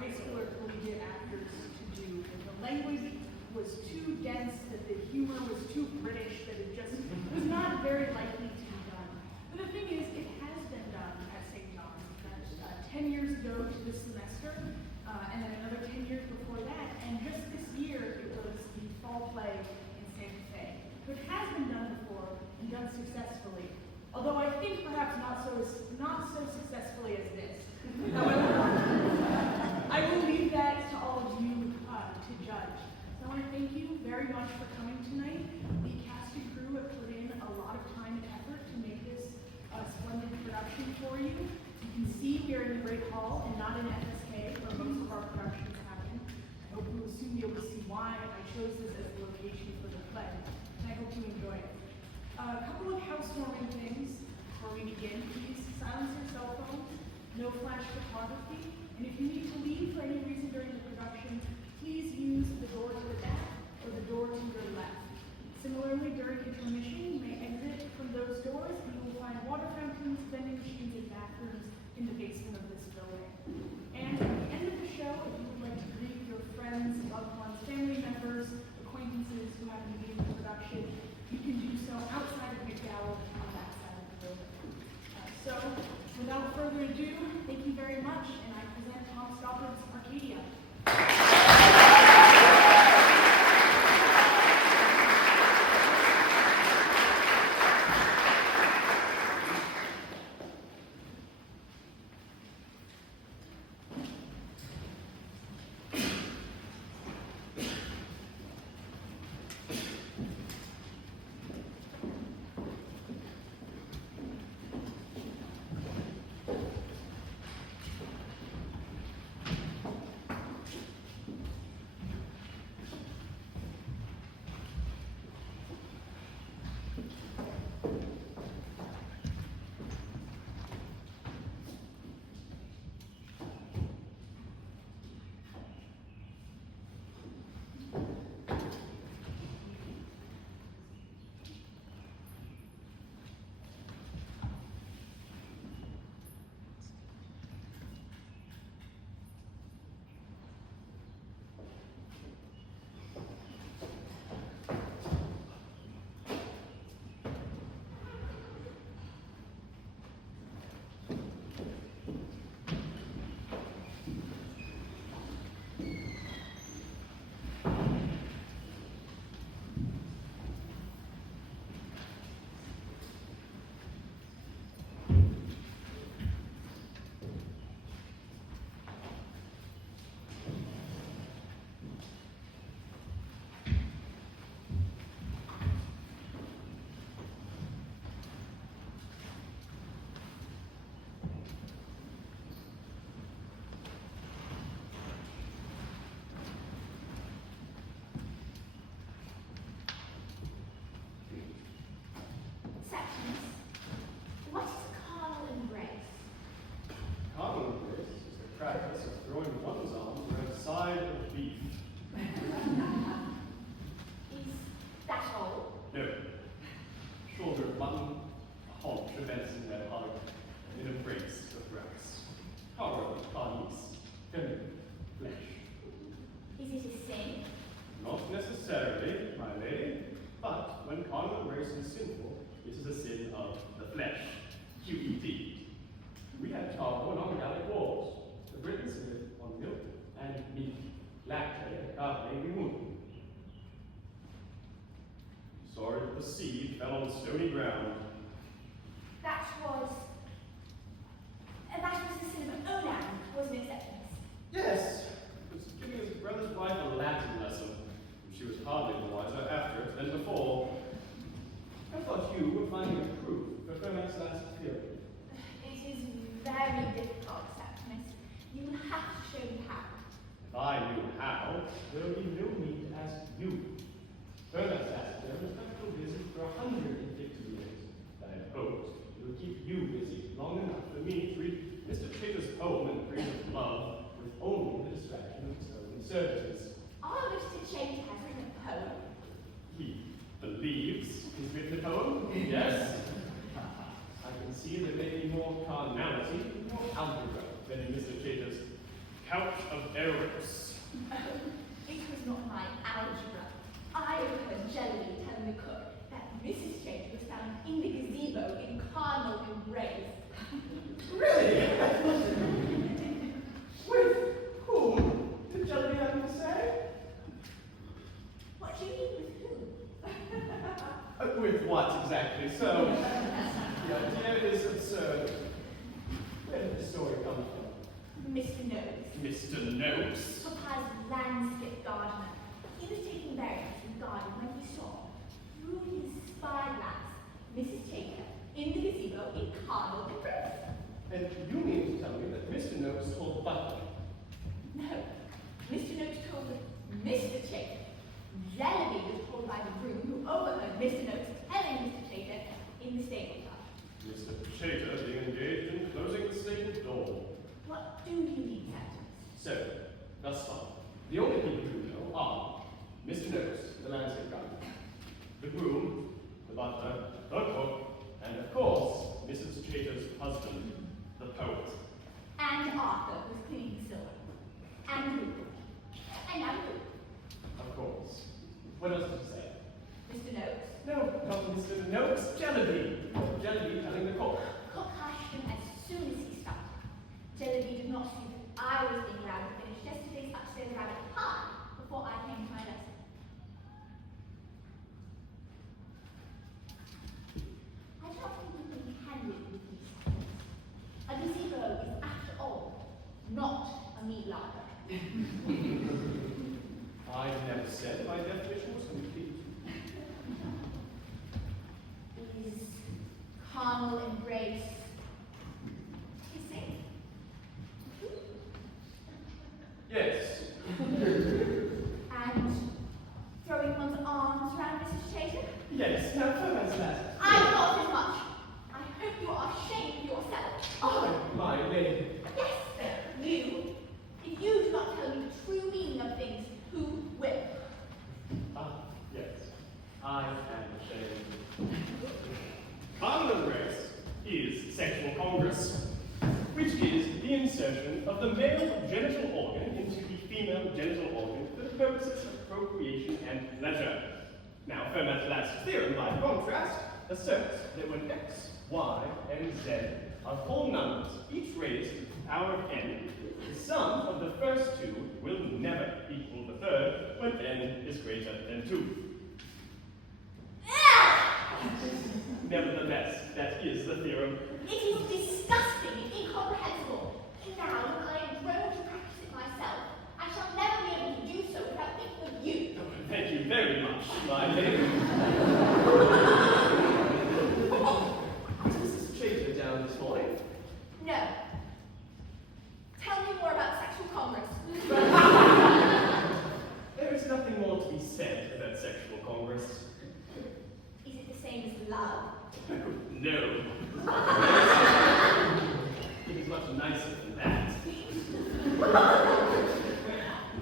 high school or collegiate actors to do. And the language was too dense, that the humor was too British, that it was not very likely to be done. But the thing is, it has been done at St. John's. 10 years ago to this semester, and then another 10 years before that, and just this year it was the fall play in Santa Fe. So it has been done before and done successfully, although I think perhaps not so successfully as this. However, I will leave that to all of you to judge. So I want to thank you very much for coming tonight. The cast and crew have put in a lot of time and effort to make this a splendid production for you. You can see here in the Great Hall and not in FSK, where most of our productions happen. I hope you will soon be able to see why I chose this as the location for the play, and I hope you enjoy it. A couple of housewarming things before we begin. Please silence your cell phones, no flash photography, and if you need to leave for any reason during the production, please use the door to the back or the door to your left. Similarly, during intermission, you may exit from those doors and you will find water fountains, vending machines, and bathrooms in the basement of this building. And at the end of the show, if you would like to greet your friends, loved ones, family members, acquaintances who happen to be in the production, you can do so outside of McDowell on that side of the building. So, without further ado, thank you very much, and I present Tom Stoppard's Arcadia. The seed fell on stony ground. That was the sin of Onan, wasn't it, Septimus? Yes, it was giving his brother's wife a Latin lesson. She was hardly the wiser after it than before. I thought you were finding a proof for Fermat's last theory. It is very difficult, Septimus. You will have to show me how. If I knew how, there would be no need to ask you. Fermat's last theory was not so busy for 150 years. I had hoped it would keep you busy long enough for me to read Mr. Chitter's poem in praise of love with only the distraction of his own services. Oh, Mr. Chait has written a poem. He believes he's written a poem? Yes. I can see there may be more carnality, more algebra than in Mr. Chitter's couch of Eros. It was not my algebra. I overheard Jelly telling the cook that Mrs. Chase was found in the gazebo in carnal embrace. Really? With whom did Jelly have to say? What do you mean with whom? With what exactly? So, the idea is absurd. Where did the story come from? Mr. Nose. Mr. Noakes. Papa's landscape gardener. He was taking berries in the garden when he saw, through his spyglass, Mrs. Taker in the gazebo in carnal embrace. And you mean to tell me that Mr. Noakes told Butler? No, Mr. Noakes told Mr. Taker. Jelly was told by the groom who overheard Mr. Noakes telling Mr. Taker in the stable yard. Mr. Chater being engaged in closing the stable door. What do you mean, Captain? So, thus far, the only people who know are Mr. Noakes, the landscape gardener, the groom, the butler, the cook, and of course, Mrs. Chater's husband, the poet. And Arthur was cleaning the silver. And Luke. And now Luke. Of course. What else did you say? Mr. Noakes. No, not Mr. Noakes, Jellyby. Jellyby telling the cook. Cook hushed him as soon as he started. Jellyby did not see that I was being allowed to finish yesterday's upstairs rabbit pie before I came to my lesson. I don't think you can be candid with these things. A gazebo is, after all, not a meat larder. I never said my definition was complete. Is carnal embrace kissing? Yes. And throwing one's arms around Mrs. Chater? Yes, now ferment that. I thought as much. I hope you are ashamed of yourself. Oh, my lady. Yes, sir, you. If you do not tell me the true meaning of things, who will? Ah, yes. I am ashamed. Carnal embrace is sexual congress, which is the insertion of the male genital organ into the female genital organ for the purposes of procreation and pleasure. Now, Fermat's theorem, by contrast, asserts that when x, y, and z are whole numbers, each raised to the power of n, the sum of the first two will never equal the third when n is greater than 2. Nevertheless, that is the theorem. It is disgusting and incomprehensible. And now, when I am grown to practice it myself, I shall never be able to do so without thinking of you. Oh, thank you very much, my lady. Was Mrs. Chater down this morning? No. Tell me more about sexual congress. There is nothing more to be said about sexual congress. Is it the same as love? No. It is much nicer than that.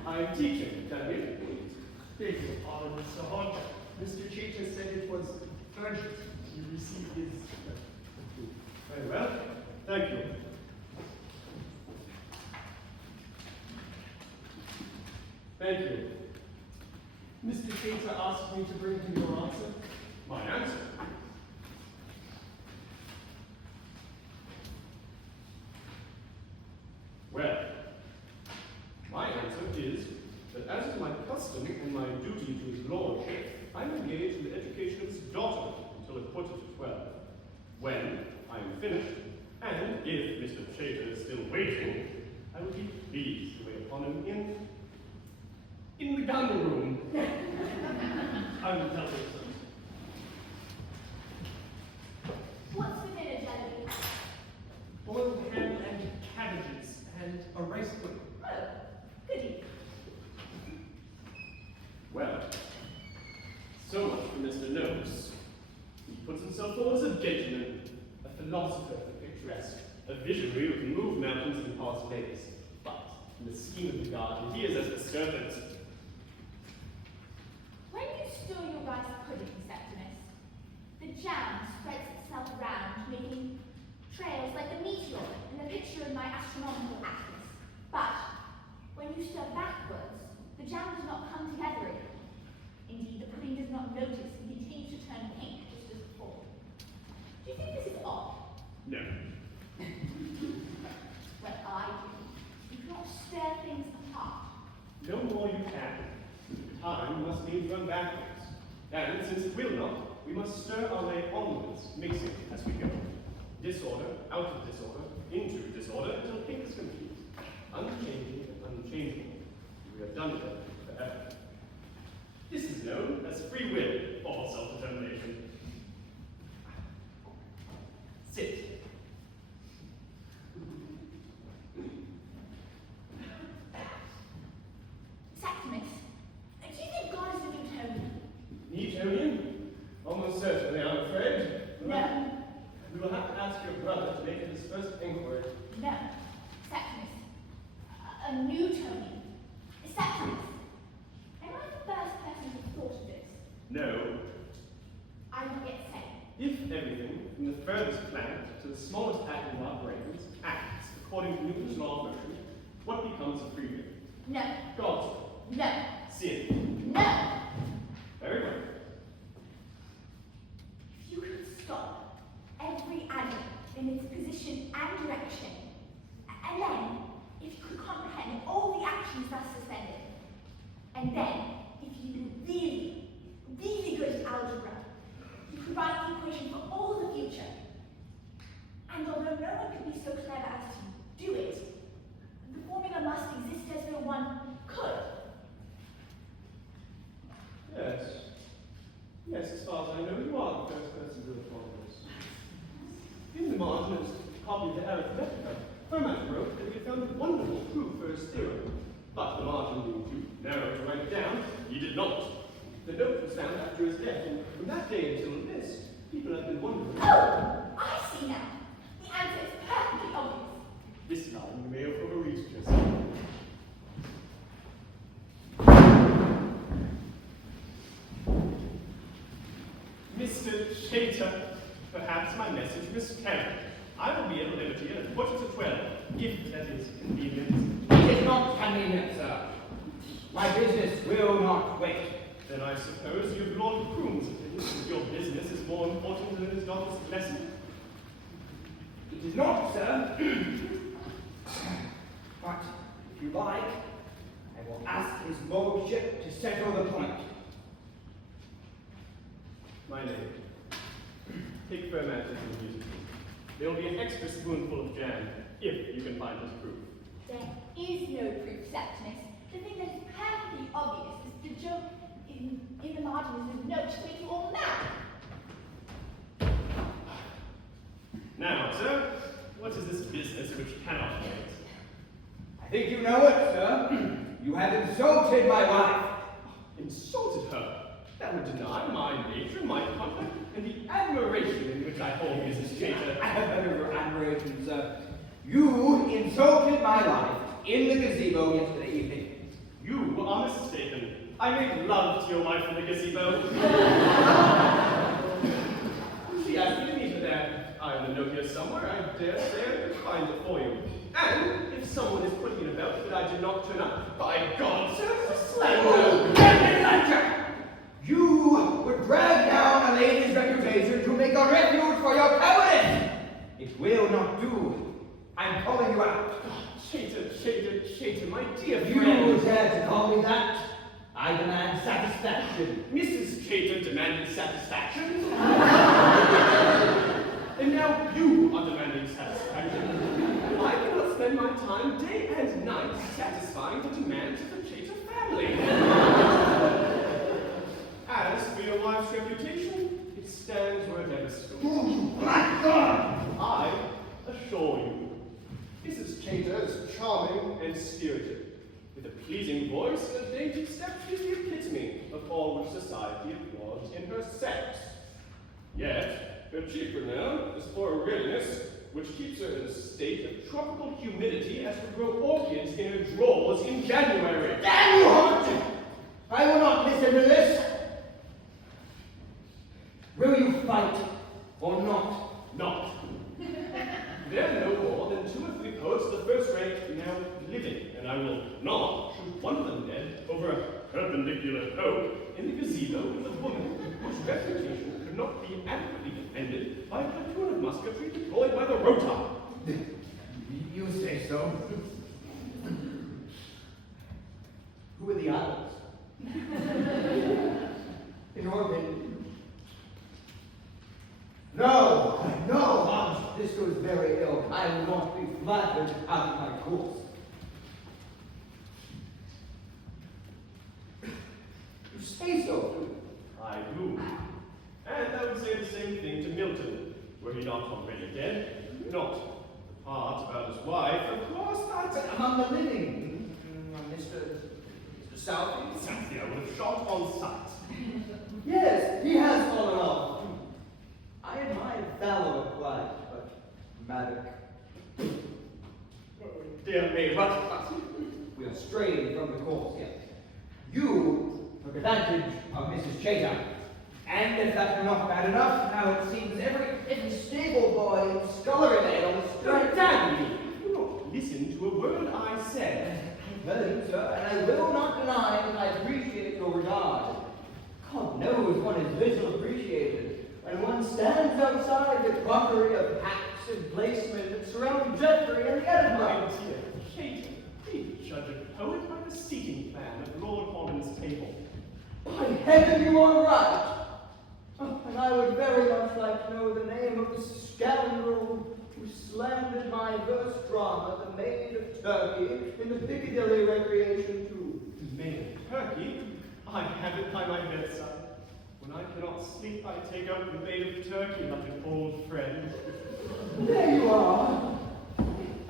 I am teaching, David. Beg your pardon, Mr. Hodge. Mr. Chater said it was urgent. You received his... Very well. Thank you. Thank you. Mr. Chater asked me to bring him your answer. My answer. Well, my answer is that as is my custom and my duty to his lordship, I am engaged in the education of his daughter until a quarter to 12. When I am finished, and if Mr. Chater is still waiting, I would be pleased to wait upon him in the gun room. I will tell you so. What's for dinner, Jelly? Boiled ham and cabbages and a rice pudding. Oh, goody. Well, so much for Mr. Noakes. He puts himself forward as a gentleman, a philosopher, a picturesque, a visionary who can move mountains and pass lakes. But in the scheme of the garden, he is as the serpent. When you stir your rice pudding, Septimus, the jam spreads itself around, making trails like the meteor in the picture in my astronomical atlas. But when you No more you can. Time must needs run backwards. And since it will not, we must stir our way onwards, mixing as we go. Disorder, out of disorder, into disorder, until pink is complete. Unchanging and unchangeable. We have done it forever. This is known as free will or self-determination. Sit. Septimus, do you think God is a Newtonian? Newtonian? Almost certainly, I'm afraid. No. We will have to ask your brother to make his first inquiry. No. Septimus. A Newtonian. Septimus. Am I the first person who thought of this? No. I will get say. If everything, from the furthest planet to the smallest atom of our brains, acts according to Newton's law of motion, what becomes of free will? No. God's will. No. Sin. No. Very well. If you could stop every atom in its position and direction, and then, if you could comprehend all the actions thus suspended, and then, if you were really, really good at algebra, you could write the equation for all the future. And although no one could be so clever as to do it, the formula must exist as though one could. Yes. Yes, as far as I know, you are the first person to have thought of this. In the margin is a copy of the Arcadia. Fermat wrote that he had found a wonderful proof for his theorem. But the margin being too narrow to write it down, he did not. The note was found after his death, and from that day until this, people have been wondering. Oh, I see now. The answer is perfectly obvious. This time you may have overreached yourself. Mr. Chater, perhaps my message miscarried. I will be at liberty at 11:15, if that is convenient. It is not convenient, sir. My business will not wait. Then I suppose you've Lord Croom's opinion that your business is more important than his daughter's lesson? It is not, sir. But, if you like, I will ask his lordship to settle the point. My name. Take Fermat as the music. There will be an extra spoonful of jam, if you can find this proof. There is no proof, Septimus. The thing that is perfectly obvious is the joke in the margin is a note to make you all mad. Now, sir, what is this business which cannot wait? I think you know it, sir. You have insulted my wife. Insulted her? That would deny my nature, my conduct, and the admiration in which I hold Mrs. Chater. I have none of your admiration, sir. You insulted my wife in the gazebo yesterday evening. You are mistaken. I made love to your wife in the gazebo. She asked me to meet her there. I have a note here somewhere. I dare say I could find it for you. And if someone is putting it about that I did not turn up, by God, sir, it's a slander. You would drag down a lady's reputation to make a refuge for your cowardice. It will not do. I'm calling you out. Chater, my dear You friend. dare to call me that? I demand satisfaction. Mrs. Chater demanded satisfaction. And now you are demanding satisfaction. I cannot spend my time day and night satisfying the demands of the Chater family. As for your wife's reputation, it stands where it ever stood. Blackguard! I assure you, Mrs. Chater is charming and spirited, with a pleasing voice and a dainty step. She's the epitome of all which society applauds in her sex. Yet, her chief renown is for a readiness which keeps her in a state of tropical humidity as to grow orchids in her drawers in January. Damn you, Hart! I will not listen to this. Will you fight or not? Not. There are no more than 2 or 3 poets of the first rank now living, and I will not shoot one of them dead over a perpendicular poke in the gazebo with a woman whose reputation could not be adequately defended by a platoon of musketry deployed by the Rota. You say so. Who say so. I do. And I would say the same thing to Milton, were he not already dead. Not the part about his wife, of course not. But among the living, Mr. Southey? Southey, I would have shot on sight. Yes, he has fallen off. I admire valor quite, but Maddox. Dear me, but We are straying from the course here. You took advantage of Mrs. Chater. And if that were not bad enough, now it seems every stable boy and scullery maid on the street down me. do not listen to a word I said. I heard it, sir, and I will not deny that I appreciate your regard. God knows one is little appreciated when one stands outside the crockery of hats and placement that surround Jeffrey and the My Edinburgh. dear Kate, please judge a poet by the seating plan at Lord Holland's table. By heaven, you are right. Oh, and I would very much like to know the name of the scoundrel who slandered my verse drama, The Maid of Turkey, in the Piccadilly Recreation too. Maid of Turkey? I have it by my bedside. When I cannot sleep, I take up the Maid of Turkey like an old friend. There you are.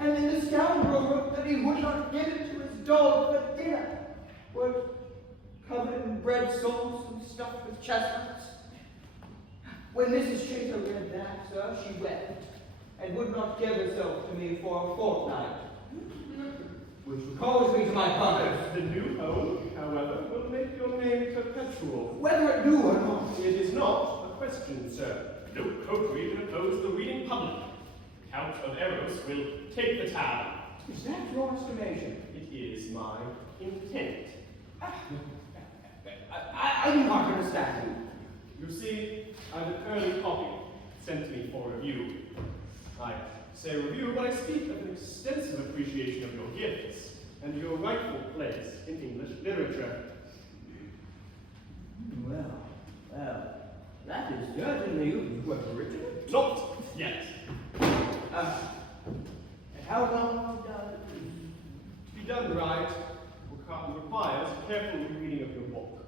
And then the scoundrel wrote that he would not give it to his dog for dinner. What, covered in bread sauce and stuffed with chestnuts? When Mrs. Chater read that, sir, she wept, and would not give herself to me for a fortnight. Which recalls me to my purpose. The new home, however, will make your name perpetual. Whether it do or not. It is not a question, sir. No coterie can oppose the reading public. The Count of Eros will take the town. Is that your estimation? It is my intent. I do not understand you. You see, I have an early copy sent to me for review. I say review, but I speak of an extensive appreciation of your gifts and your rightful place in English literature. Well, that is certainly original. Not yet. And how long does it? To be done right requires careful rereading of your book.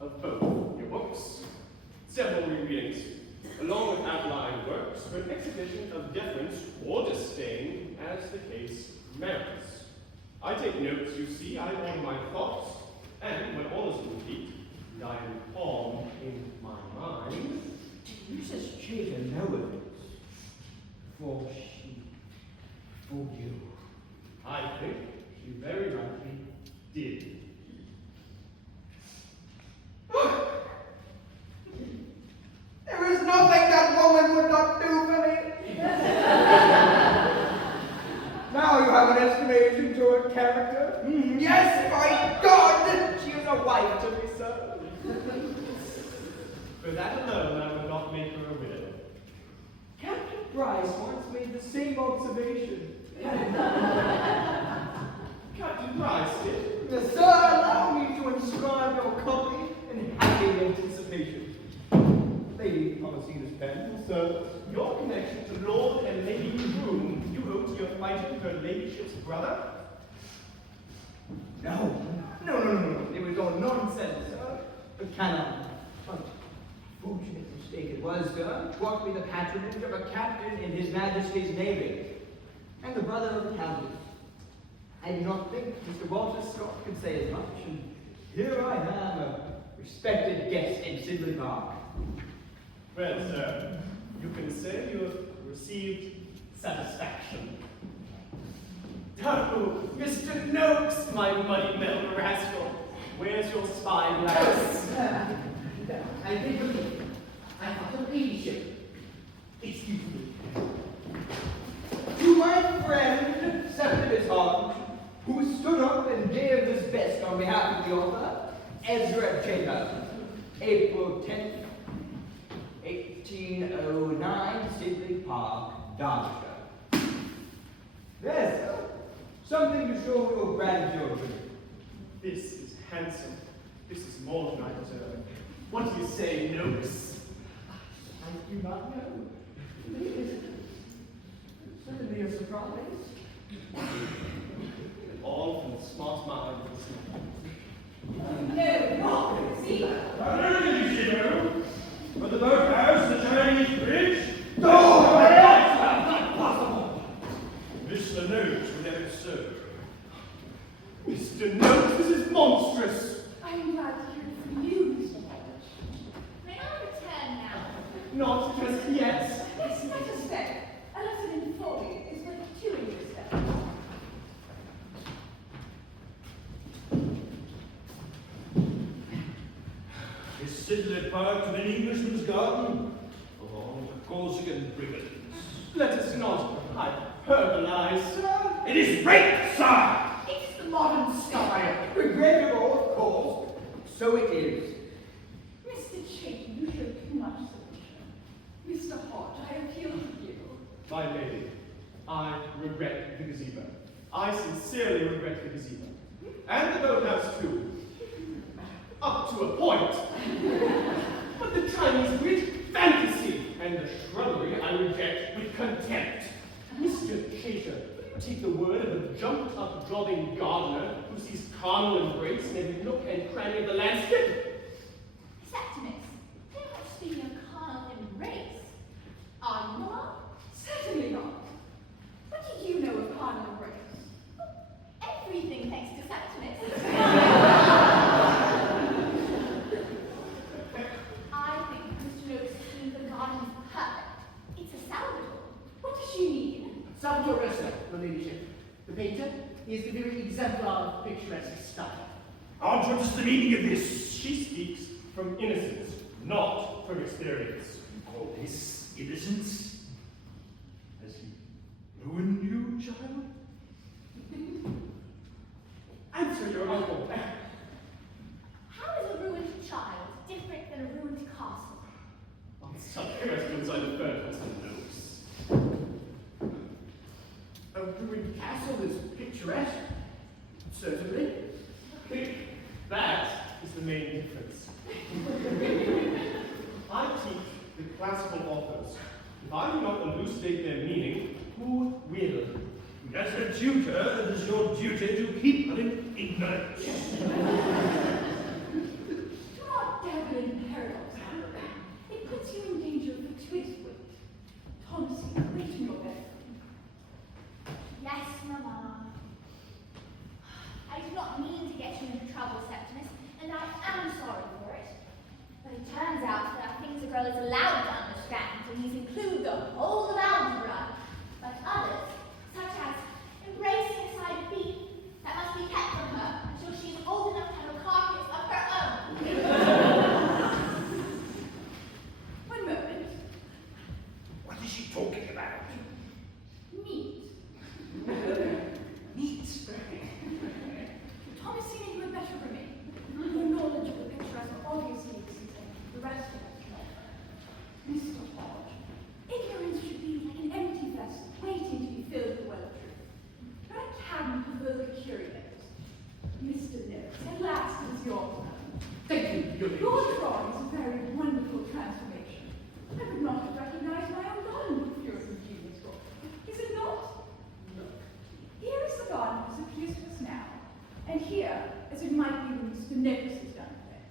Of both your books, several rereadings, along with outline works for an exhibition of deference or disdain as the case merits. I take notes, you see, I order my thoughts, and when all is complete, and I am calm in my mind. Mrs. Chater knows, for you. I think she very likely did. There is nothing that woman would not do for me. Now you have an estimation to her character. Yes, by God, that she is a wife to me, sir. For that alone, I would not make her a widow. Captain Bryce once made the same observation. Captain Bryce did. Yes, sir, allow me to inscribe your copy in happy anticipation. Lady Thomasina's pen, sir. Your connection to Lord and Lady Groom, you owe to your fighting with her ladyship's brother? No. It was all nonsense, sir. But cannot. Fortunate mistake it was, sir. Brought me the patronage of a captain in His Majesty's Navy, and the brother of the Countess. I do not think Mr. Walter Scott could say as much, and here I am, a respected guest in Sidley Park. Well, sir, you can say you have received satisfaction. Oh, Mr. Noakes, my muddy melon rascal. Where's your spyglass? I think I have a ladyship. Excuse me. To my friend, Septimus Hodge, who stood up and gave his best on behalf of the author, Ezra Chater, April 10th, 1809, Sidley Park, Derbyshire. Yes, sir. Something to show your gratitude. This is handsome. This is more than I deserve. What do you say, Noakes? I do not know. It is certainly a surprise. All from the smart mind of this man. No, not the gazebo. But the boathouse, the Chinese bridge? No, that's not possible. Mr. Noakes would have it so. Mr. Noakes, this is monstrous. I'm glad to hear it from you, Mr. Hodge. May I return now? Not just yet. Yes, let us stay. A lesson in folly is but 2 English steps. Is Sidley Park to an Englishman's garden? Or the Corsican brigands? Let us not hyperbolize, sir. It is rape, sir! It's the modern style. Regrettable, of course. So it is. Mr. Chayton, you show too much submission. Mr. Hodge, I appeal to you. My lady, I regret the gazebo. I sincerely regret the gazebo. And the boathouse too. Up to a point. But the Chinese bridge, fantasy. And the shrubbery I reject with contempt. Mr. Chater, will you take the word of a jumped-up jobbing gardener who sees carnal embrace in every nook and cranny of the landscape? Septimus, you're not speaking of carnal embrace. Are you not? Certainly not. What do you know of carnal embrace? Everything thanks to Septimus. I think Mr. Noakes' scheme for the garden is perfect. It's a salvator. What does she mean? Salvatore Rosso, your ladyship. The painter is the very exemplar of picturesque style. Aunt, what is the meaning of this? She speaks from innocence, not from experience. You call this innocence? Has he ruined you, child? Answer your uncle. How is a ruined child different than a ruined castle? On such questions I defer to Mr. Noakes. A ruined castle is picturesque, certainly. That is the main difference. I teach the classical authors. If I do not elucidate their meaning, who will? As a tutor, it is your duty to keep her in ignorance. Do not dabble in paradox, Amber. It puts you in danger of the twist weight. Thomasine, wait in your bedroom. Yes, Mamma. I did not mean to get you into trouble, Septimus, and I am sorry for it. But it turns out there are things a girl is allowed to understand, and these include the whole of algebra, but others, such as embracing a side of beef, that must be kept from her until she is old enough to have a carcass of her own. One moment. What is she talking about? Meat. Meat. Thomasine, you had better remain. Your knowledge of the picturesque obviously exceeds the rest of us. Mr. Hodge, ignorance should be like an empty vessel waiting to be filled with the well of truth. Not a cabinet of vulgar curios. Mr. Noakes, at last it is your turn. Thank you, your ladyship. Your drawing is a very wonderful transformation. I would not have recognized my own garden with Puritan genius for. Is it not? No. Here is the garden as it appears to us now, and here as it might be when Mr. Noakes is done with it.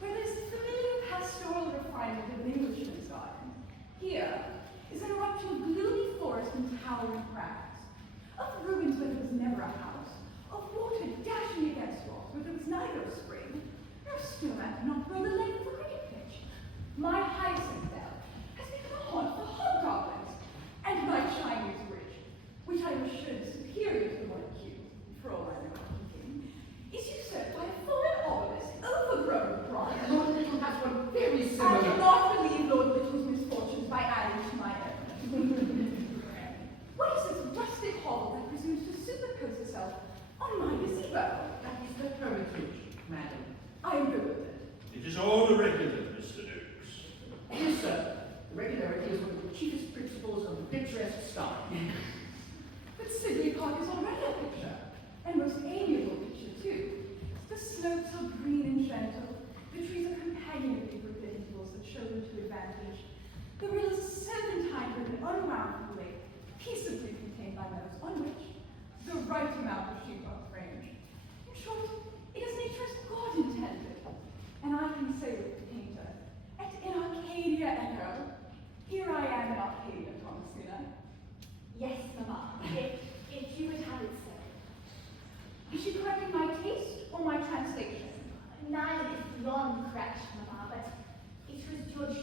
Where there's the familiar pastoral refinement of an Englishman's garden, here is an eruption of gloomy forest and towering crags, of ruins where there was never a house, of water dashing against rocks where there was neither a spring, nor a snowman could not grow the length of a cricket pitch. My hyacinth bell has become a haunt for hobgoblins, and my Chinese bridge, which I am assured is superior to the one at Kew, for all I know of thinking, is usurped by a fallen obelisk overgrown with bronze. Lord Little has one very I similar. cannot believe Lord Little's misfortunes by adding to my own. What is this rustic hovel that presumes to superimpose itself on my gazebo? That is the hermitage, madam. I am good with it. It is all irregular, Mr. Noakes. Yes, sir. The regularity is one of the chiefest principles of the picturesque style. But Sidley Park is already a picture, and most amiable picture too. The slopes are green and gentle, the trees are companionably with intervals that show them to advantage. The rill is serpentine and unwound from the lake, peaceably contained by meadows on which the right amount of sheep are framed. In short, it is nature's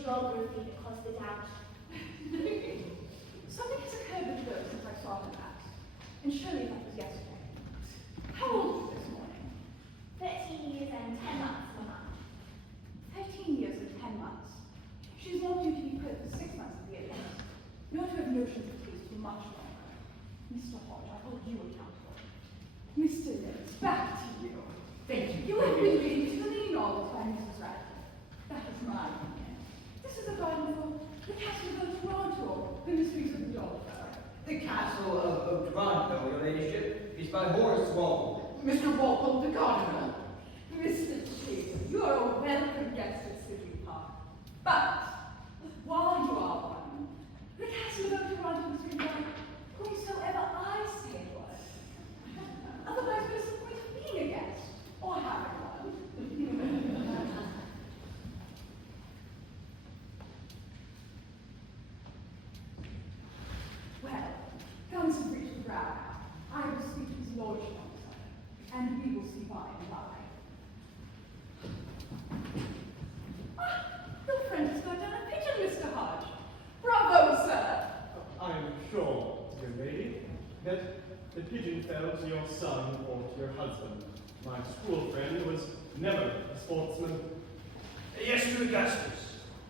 geography that caused the doubt. Something has occurred with Will since I saw him last. And surely that was yesterday. How old is this morning? 13 years and 10 months, Mama. 13 years and 10 months. She's not due to be put for 6 months at the earliest. You ought to have notions of peace for much longer. Mr. Hodge, I hold you accountable. Mr. Lewis, back to you. Thank you. You have been reading to the leading novels by Mrs. Radcliffe. That is my opinion. This is a garden for the Castle of Toronto, the mysteries of the Dolphin. The Castle of Toronto, your ladyship, is by Horace Walpole. Mr. Walpole, the gardener. Mr. Cheever, you are a welcome guest at City Park. But, while you are one, the Castle of Toronto must be done whomsoever I say it was. Otherwise, what is the point of being a guest? Or having one? Well, guns have reached the brow now. I will speak to his lordship on this matter, and we will see by and by. Ah, your friend has got down a pigeon, Mr. Hodge. Bravo, sir! I am sure, dear lady, that the pigeon fell to your son or to your husband. My school friend was never a sportsman. Yes, to Augustus.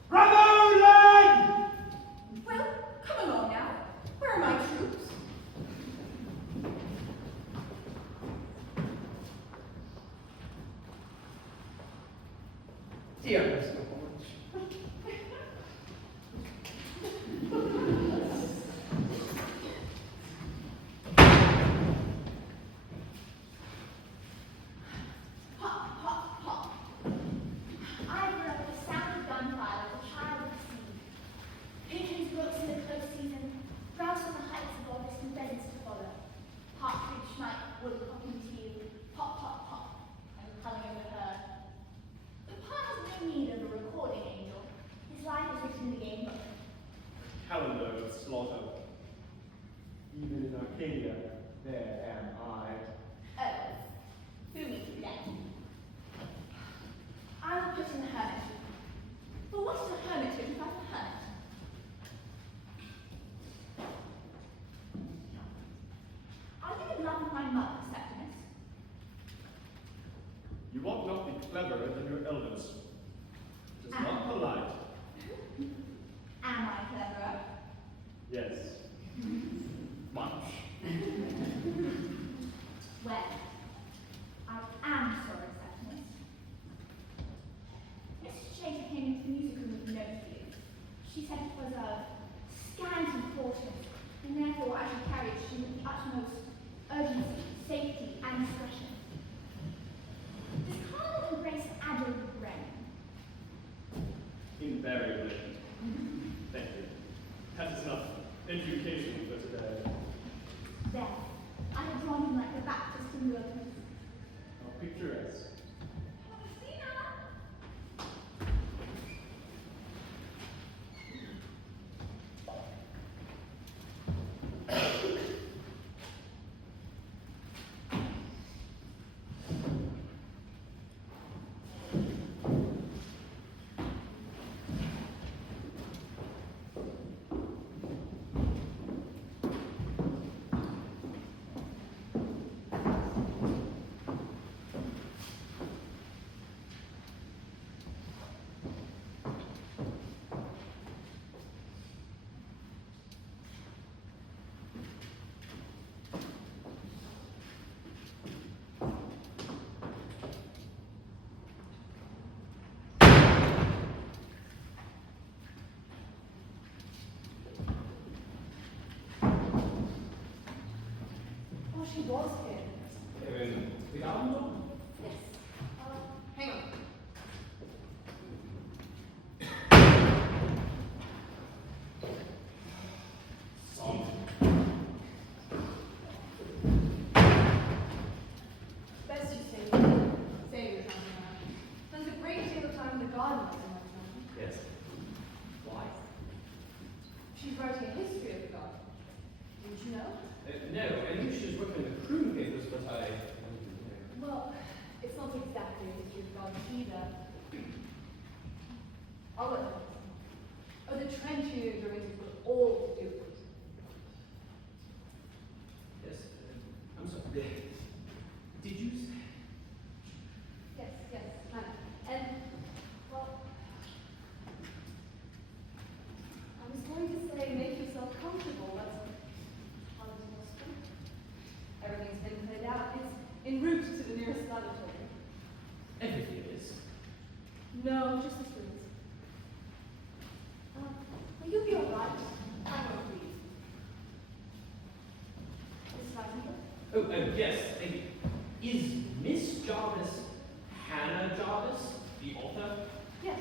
Bravo, lad! Well, come along now. Where are my troops? Dear Mr. Hodge. Pop, pop, pop. I grew up with the sound of gunfire as a child of the sea. Pigeons rooks in the close season, grouse on the heights of August and pheasants to follow. Partridge, snipe, woodcock and teal, pop, pop, pop, and coming over her. Papa has no need of a recording angel. His life is written in the game book. Calendar of slaughter. Even in Arcadia, there am I. Oh, who meets you then? I will put in the hermit. But what is a hermitage without a hermit? Are you in love with my mother, Septimus? You ought not be cleverer than your elders. It is not polite. Am I cleverer? Yes. Much. Well, I am sorry, Septimus. Mrs. Chater came into the music room with a note for you. She said it was of scant importance, and therefore I should carry it to you with the utmost urgency, safety, and discretion. Does Carlo embrace adult brain? Invariably. Thank you. That is enough education for today. There, I have drawn him like the Baptist in the wilderness. How picturesque. Oh, she was here. In the garden door? Yes. Hang on. Son. Best you say you're coming around. Spends a great deal of time in the garden, as I imagine. Yes. Why? She's writing a history of the garden. Didn't you know? No, I knew she was working in the prune papers, but I... Well, it's not exactly a history of the garden either. laboratory? Everything is. No, just the students. Will you be alright? I won't leave. Miss Nightingale? Oh, yes, thank you. Is Miss Jarvis Hannah Jarvis the author? Yes.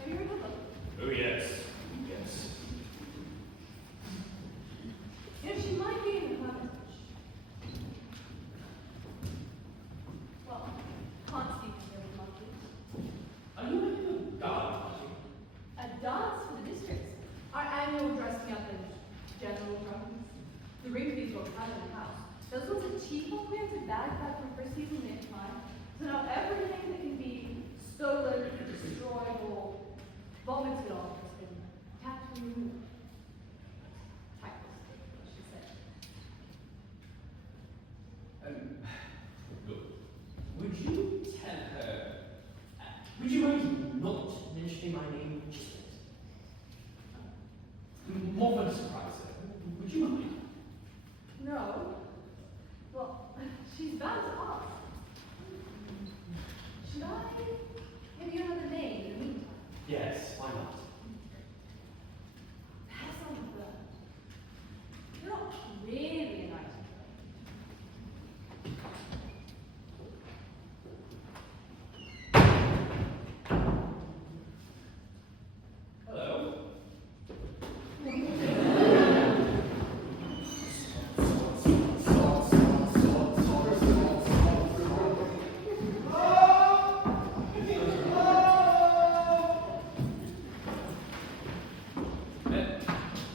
Have you read the book? Oh, yes. Yes. If she might be in the hermitage. Well, can't speak to very much. Are you having a garden party? A dance for the districts. Our annual dressing up in general garments. The Ringleys will come in the house. Those ones are cheap ones we have to bag back from first season next time. So now everything that can be stolen, destroyed, or vomited on has been tapped and removed. Typhus, I should say. Good. Would you tell her... would you mind not mentioning my name just a bit? More than a surprise, would you mind? No. Well, she's bound to ask. Should I give you another name in the meantime? Yes, why not? Pass on the bird. You're not really a nightingale. Hello?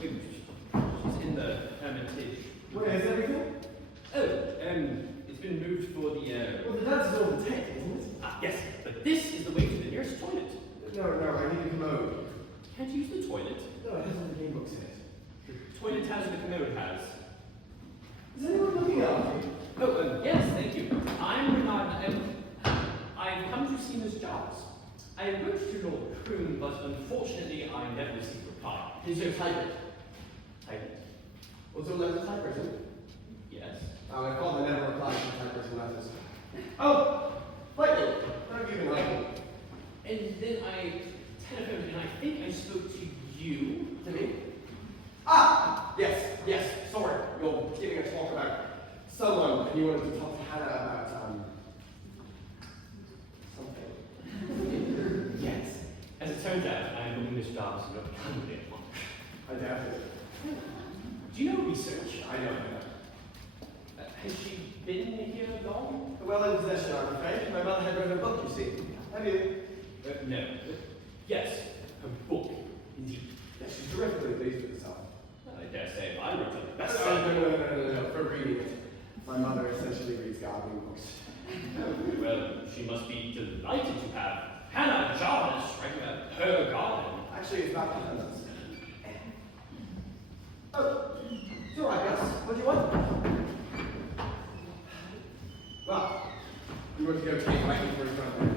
She's in the hermitage. Where is everything? Oh, it's been moved for the, Well, the dance is all the tech, isn't it? yes, but this is the way to the nearest toilet. No, I need a commode. Can't you use the toilet? No, it hasn't the game books in it. The toilet has what the commode has. Is anyone looking after you? Oh, yes, thank you. I'm Renard. I've come to see Miss Jarvis. I wrote to Lord Croom, but unfortunately I never received a reply. Is your typewriter? Type it. Was your letter typewritten? Yes. My father never replied to typewritten letters. Oh, lightning. Where have you been hiding? And then I telephoned and I think I spoke to you. To me? Ah! Yes, sorry. You're giving a talk about someone, and you wanted to talk to Hannah about, something. Yes. As it turns out, I am looking Miss Jarvis and not kindly at once. I doubt it. Do you know research? I know. Has she been here long? Well in possession, I'm afraid. My mother had read her book, you see. Have you? No. Yes, a book, indeed. Yes, she's terrifically pleased with herself. I dare say if I wrote a No, bestseller. for reading it. My mother essentially reads gardening books. Well, she must be delighted to have Hannah Jarvis write about her garden. Actually, it's not Hannah's. Oh, it's all right, Gus. What do you want? Well, we were to go take hiking for his brother.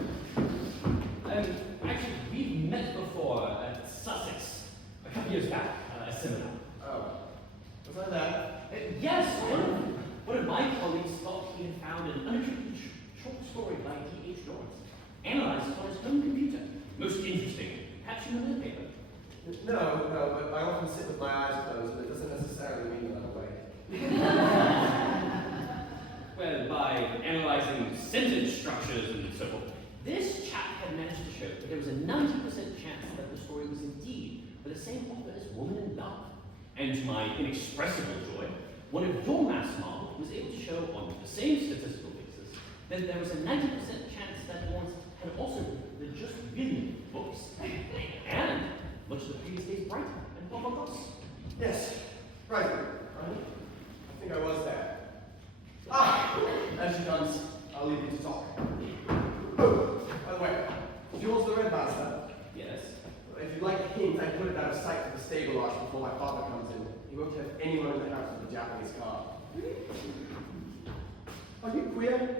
Actually, we've met before at Sussex a couple years back at a seminar. Oh, was I there? Yes, one of my colleagues thought he had found an unattributed short story by D.H. Lawrence, analyzed on his own computer. Most interesting. Perhaps you know the paper. No, but I often sit with my eyes closed, but it doesn't necessarily mean that I'm awake. Well, by analyzing sentence structures and so forth, this chap had managed to show that there was a 90% chance that the story was indeed by the same author as Woman in Love. And to my inexpressible joy, one of your maths models was able to show on the same statistical basis that there was a 90% chance that Lawrence had also written the Just Brilliant books. And much of the previous day's Brighton and Barbados. Yes, right. I think I was there. Ah! As she comes, I'll leave you to talk. Oh, by the way, Jules the Red Master. Yes. If you'd like a hint, I put it out of sight to the stable arch before my father comes in. He won't have anyone in the house with a Japanese car. Are you queer?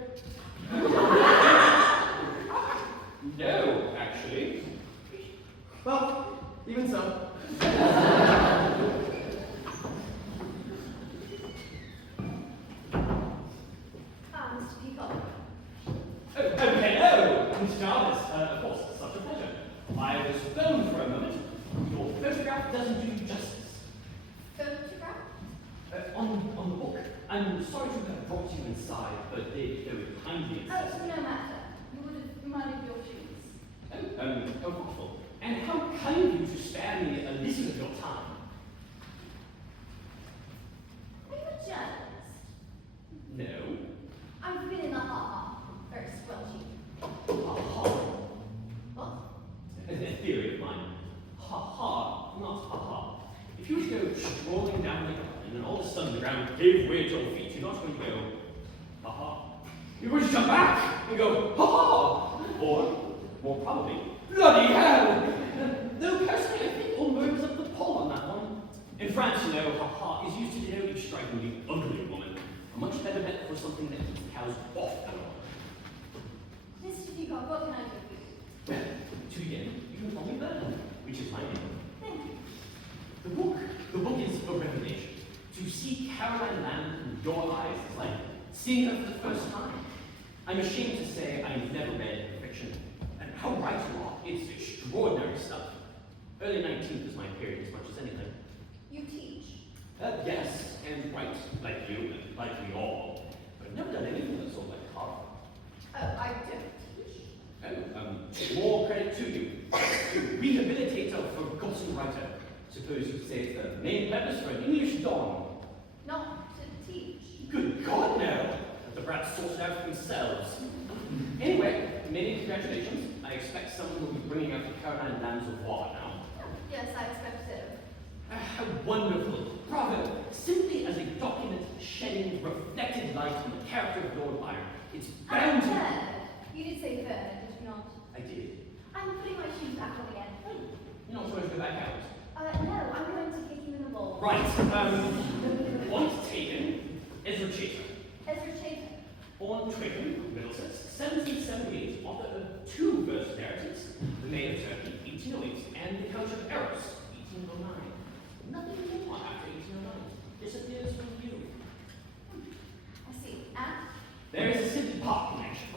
No, actually. Well, even so. Mr. Peacock. Miss Jarvis, of course, such a pleasure. I was phoned for a moment. Your photograph doesn't do you justice. Photograph? On the book. I'm sorry to have brought you inside, but they were kindly Oh, insisted. no matter. You would have reminded your shoes. Oh, wonderful. And how kind of you to spare me a little of your time. Are you a journalist? No. I've been in the ha-ha. Very squelchy. Ha-ha. What? A theory of mine. Ha-ha, not ha-ha. If you were to go strolling down the garden and all of a sudden the ground gave way at your feet, you're not going to go, ha-ha. You're going to jump back and go, ha-ha! Or, more probably, bloody hell! Though personally, I think Ulmer was up the pole on that one. In France, you know, ha-ha is used to denote a strikingly ugly woman. A much better bet for something that keeps the cows off the lawn. Mr. Peacock, what can I do for you? Well, to begin, you can call me Vernon, which is my name. Thank you. The book is a revelation. To see Caroline Lamb in your eyes is like seeing her for the first time. I'm ashamed to say I've never read fiction. And how right you are, it's extraordinary stuff. Early 19th is my period as much as anything. You teach. Yes, and write, like you, and like we all. But I've never done anything that's all like horror. Oh, I don't teach. Oh, more credit to you. To rehabilitate a forgotten writer. Suppose you say it's the main purpose for an English Don. Not to teach. Good God, no! Let the brats sort it out for themselves. Anyway, many congratulations. I expect someone will be bringing out the Caroline Lamb's of War now. Yes, I expect so. How wonderful! Bravo! Simply as a document shedding reflected light on the character of Lord Byron, it's bound to. Bernard. You did say Bernard, did you not? I did. I'm putting my shoes back on again. You're not supposed to go back out. No, I'm going to kick him in the ball. Right. Point taken. Ezra Chater. Ezra Chater. Born Twickenham, Middlesex, 1778, author of two verse narratives, The Maid of Turkey, 1808, and The Count of Eros, 1809. Nothing more after 1809. Disappears from view. I see. And? There is a Sidney Park connection.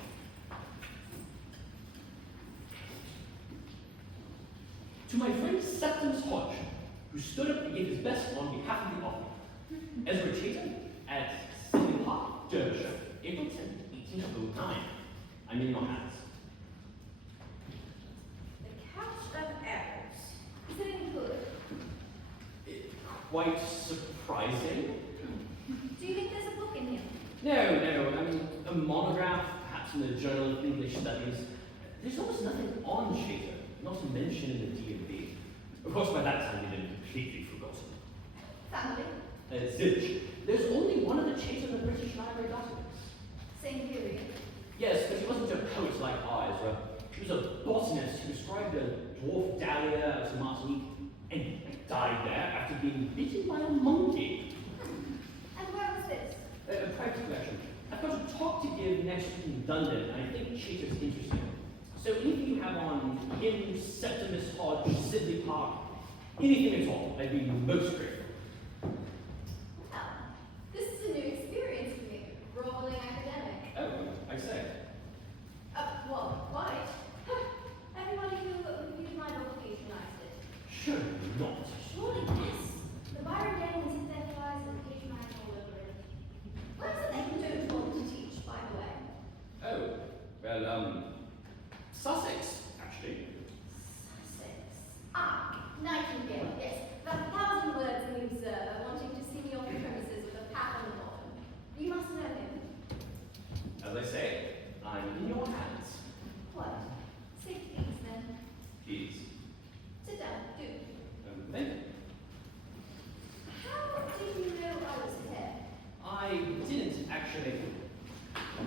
To my friend Septimus Hodge, who stood up and gave his best on behalf of the author. Ezra Chater at Sidney Park, Derbyshire, April 10, 1809. I'm in your hands. The Count of Eros. Is it any good? Quite surprising. Do you think there's a book in here? No, a monograph, perhaps in the Journal of English Studies. There's almost nothing on Chater, not to mention in the D&D. Of course, by that time, you'd been completely forgotten. Family. Zilch. There's only one of the Chater in the British Library documents. Same period. Yes, but he wasn't a poet like our Ezra. He was a botanist who described a dwarf dahlia out of Martinique and he died there after being bitten by a monkey. And where was this? A private collection. I've got a talk to give next week in London, and I think Chater's interesting. So anything you have on him, Septimus Hodge, Sidney Park, anything at all, I'd be most grateful. Well, this is a new experience for me. Rolling academic. Oh, I say. Well, quite. Everybody who reviewed my book patronized it. Surely not. Surely yes. The Byron gang was in their flies and patronized all over it. Where is it that you don't want to teach, by the way? Oh, well, Sussex, actually. Sussex. Ah, Nightingale, yes. That 1,000 words in the Observer wanting to see me off the premises with a pat on the bottom. You must know him. As I say, I'm in your hands. What? Say please, then. Please. Sit down, do. Thank you. How did you know I was here? I didn't, actually.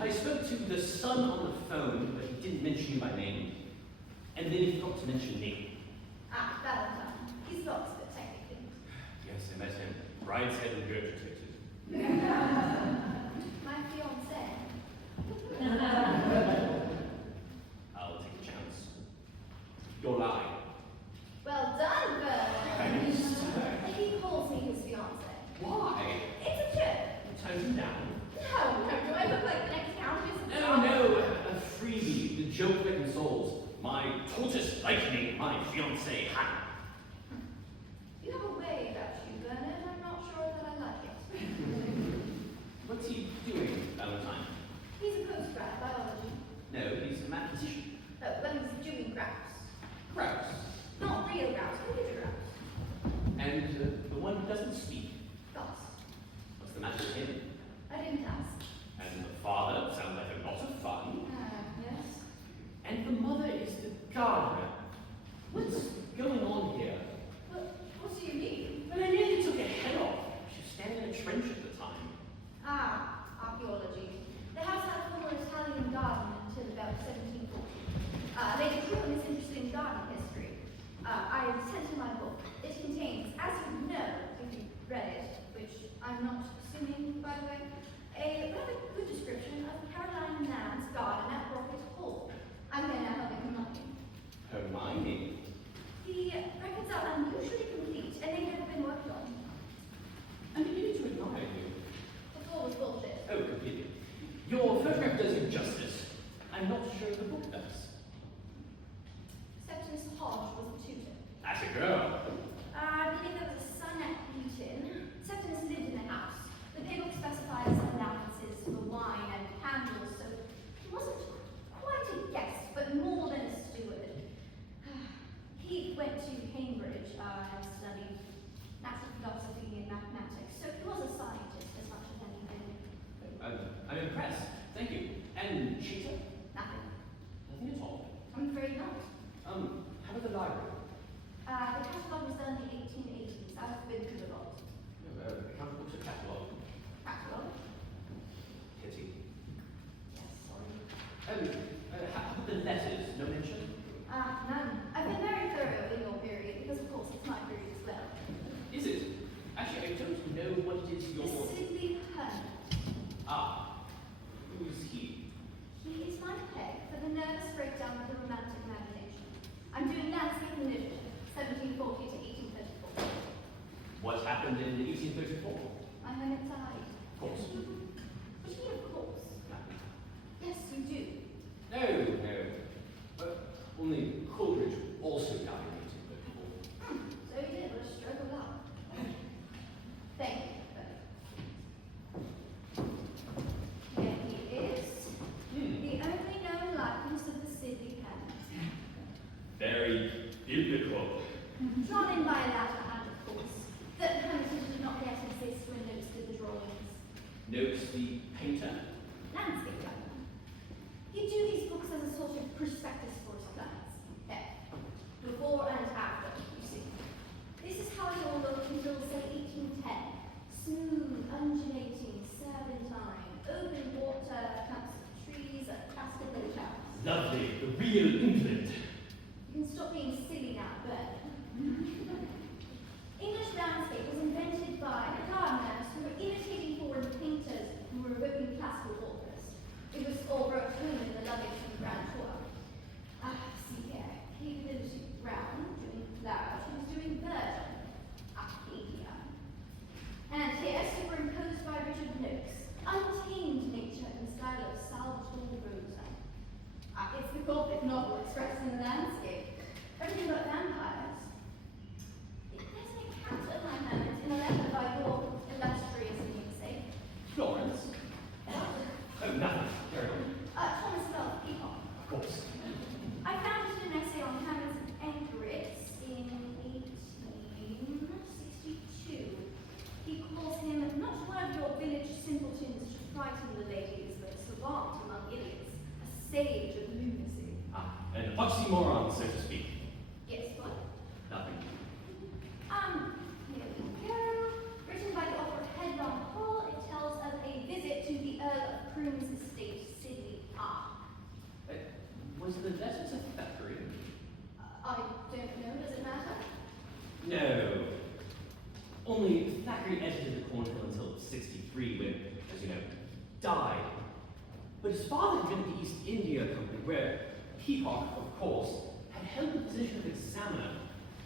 I spoke to the son on the phone, but he didn't mention you by name. And then he forgot to mention me. Ah, Valentine. He's Oxford, technically. Yes, I met him. Brideshead and regurgitated. My fiancé. I'll take a chance. You're lying. Well done, Vernon. He calls me his fiancé. Why? It's a joke. Tone him down. No, do I look like the next countess? No, a freebie. The joke that consoles tortoise likening my fiancée Hannah. You have a way about you, Bernard. I'm not sure that I like it. What's he doing, Valentine? He's a postgrad, biology. No, he's a mathematician. Oh, well, he's doing grouse. Grouse. Not real grouse, computer grouse. And the one who doesn't speak. Goss. What's the matter with him? I didn't ask. And the father sounds like a lot of fun. Yes. And the mother is the gardener. What's going on here? What do you mean? Well, I nearly took her head off. She was standing in a trench at the time. Archaeology. The house had a former Italian garden until about 1740. Lady Crewham is interested in garden history. I sent her my book. It contains, as you know, if you read it, which I'm not assuming, by the way, a rather good description of Caroline Nann's garden at Rocket Hall. I'm here now helping Hermione. Hermione. The records are unusually complete, and they've never been worked on. I'm beginning to admire you. The floor was bullshit. Oh, completely. Your photograph does you justice. I'm not sure the book does. Septimus Hodge was the tutor. That's a girl. I believe there was a son at Eton. Septimus lived in the house. The paper specifies allowances for wine and candles, so he wasn't quite a guest, but more than a steward. He went to Cambridge and studied natural philosophy and mathematics, so he was a scientist as much as anything. I'm impressed. Thank you. And Cheetah? Nothing. Nothing at all. I'm afraid not. How about the library? The catalogue was done in the 1880s. I've been through the lot. Account books or catalogue? Catalogue? Pity. Yes, sorry. How about the letters? No mention? None. I've been very thorough in your period, because of course it's my period as well. Is it? Actually, I don't know what it is you're... Sidney Herman. Ah. Who's he? He is my peg for the nervous breakdown of the romantic imagination. I'm doing landscape and literature, 1740 to 1834. What happened in 1834? My hermit died. Of course. What do you mean, of course? Yes, you do. No, no. Only Coleridge also died in 1834. So you did. What a stroke of luck. Thank you. Here he is. The only known likeness of the Sidney Herman. Very biblical. Drawn in by latter hand, of course. The Hermitage did not yet exist when Notes did the drawings. Notes the painter. Landscape gardener. He'd do these books as a sort of prospectus for his clients. There. Before and after, you see. This is how it all looked until, say, 1810. Smooth, undulating, serpentine, open water, clumps of trees, a castle house. Lovely. The real England. You can stop being silly now, Bernard. English landscape was invented by gardeners who were imitating foreign painters who were evoking classical authors. It was all brought home in the luggage from the Grand Tour. See here, capability Brown doing cloud, she was doing bird, Arcadia. And here, superimposed by Richard Noakes, untamed nature in the style of Salvatore Rosa. It's the Gothic novel expressed in the landscape. Everything but vampires. There's an account of my hermit in a letter by your illustrious namesake. Florence. Oh, nothing. Carry on. Thomas Bell, Peacock. Of course. I found it in an essay on hermits and anchorites in 1862. He calls him not one of your village simpletons to frighten the ladies, but a savant among idiots, a sage of lunacy. An oxymoron, so to speak. Yes, what? Nothing. Here we go. Written by the author of Headlong Hall, it tells of a visit to the Earl of Croom's estate, Sidney Park. Was the letter to Thackeray? I don't know, does it matter? No. Only Thackeray edited the Cornhill until 63 when, as you know, died. But his father had been at the East India Company, where Peacock, of course, had held the position of examiner.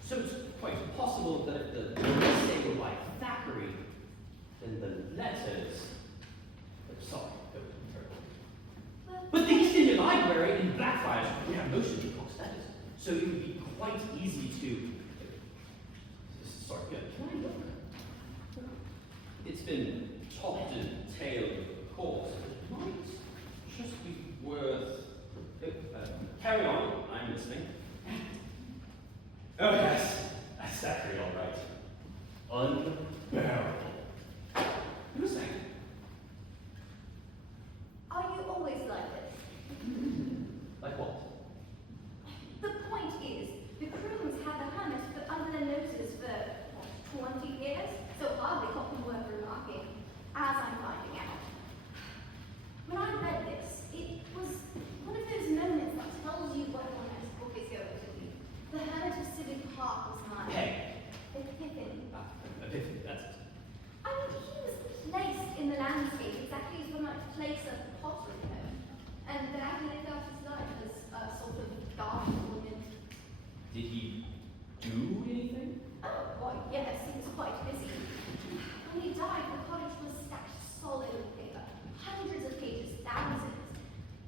So it's quite possible that if the essay were by Thackeray, then the letters... Sorry, that was terrible. Well, But the East India Library in Blackfriars would have most of Peacock's letters. so it would be quite easy to. Sorry, can I look? It's been topped and tailed, of course. It might just be worth. Carry on, I'm listening. Oh yes, that's exactly all right. Unbearable. You were saying? Are you always like this? Like what? The point is, the Croons had the hermit under their noses for, 20 years, so hardly caught them worth remarking, as I'm finding out. When I read this, it was one of those moments that tells you what your next book is going to be. The hermit of Civic Park was mine. Hey. Epiphany. Epiphany, that's it. I mean, he was placed in the landscape exactly as one might place a potter, you know. And then after he lived out his life as a sort of garden ornament. Did he do anything? Oh, boy, yes, he was quite busy. When he died, the cottage was stacked solid with paper. Hundreds of pages, thousands.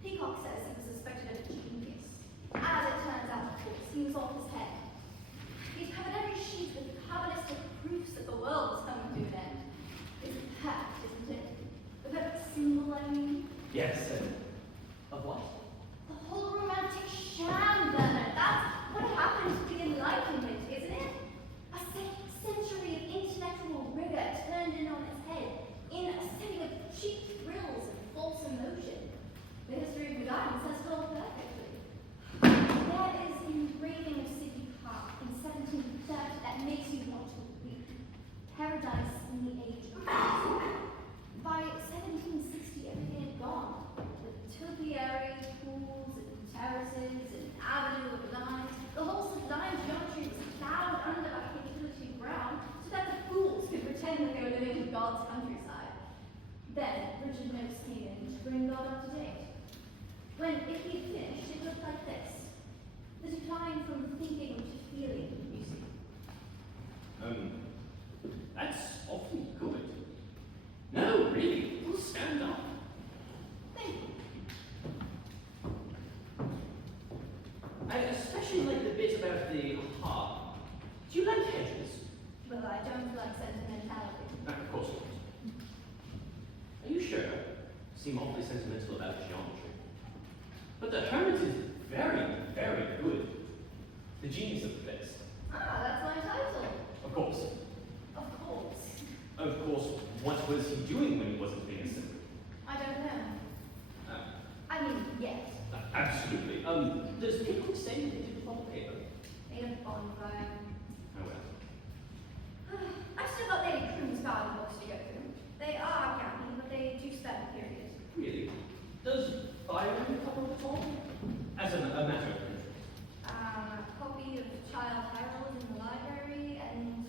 Peacock says he was suspected of genius. As it turns out, of course, he was off his head. He'd covered every sheet with cabalistic proofs that the world was coming to an end. It's packed, isn't it? The perfect symbol, I mean. Yes. Of what? The whole romantic sham, Bernard. That's what happened to the Enlightenment, isn't it? A century of intellectual rigor turned in on its head in a setting of cheap thrills and false emotion. The history of the gardens has told perfectly. There is an engraving of City Park in 1730 that makes you want to weep. Paradise in the age of reason. By 1760, everything had gone. The topiary, pools, and terraces, and avenue of limes, the whole sublime geometry was plowed under by utility ground so that the fools could pretend that they were living in God's countryside. Then Richard Noakes came in to bring God up to date. When it had finished, it looked like this. The decline from thinking to feeling, you see. That's awfully good. No, really, we'll stand up. Thank you. I especially like the bit about the heart. Do you like hedges? Well, I don't like sentimentality. Of course not. Are you sure? Seem awfully sentimental about geometry. But the hermit is very, very good. The genius of the place. Ah, that's my title. Of course. Of course. Of course, what was he doing when he wasn't being a simple? I don't know. I mean, yes. Absolutely. Does Peacock say anything to the whole paper? Made a bonfire. Oh well. I've still got Lady Croom's garden books to go through. They are gappy, but they do span periods. Really? Does Byron cover it all? As a matter of interest. A copy of Child Harold in the library and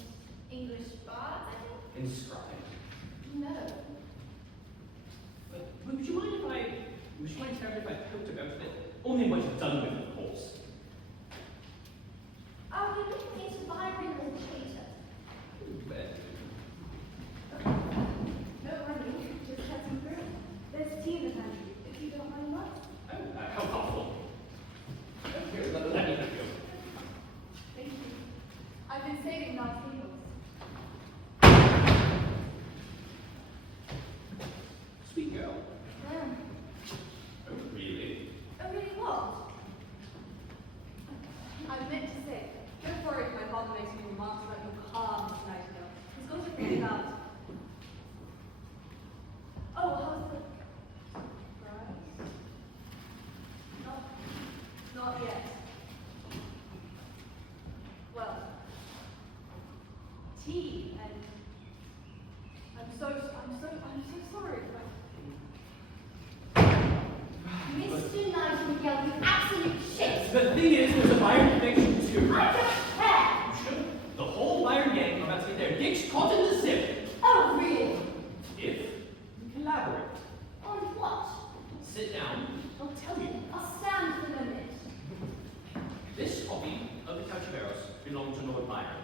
English bards, I think? Inscribed. No. Would you mind Terry, if I poked about a bit? Only what you've done with it, of course. Are we looking into Byron or Cater? No, honey, just cut some through. There's tea in the pantry, if you don't mind much. How thoughtful. Here, let me have you. Thank you. I've been saving God's tables. Sweet girl. Yeah. Oh, really? Oh, really what? I meant to say, don't worry if my father makes any remarks about your calm tonight, ago. He's going to read about. Oh, how's the rice? Not yet. Well, tea and I'm so sorry. Mr. Nightingale, you absolute shit! The thing is, there's a Byron connection too. I don't care! You should. The whole Byron gang are about to get their dicks caught in the zip. Oh, really? If we collaborate. On what? Sit down, I'll tell you. I'll stand for a minute. This copy of the Couchiveros belonged to Lord Byron.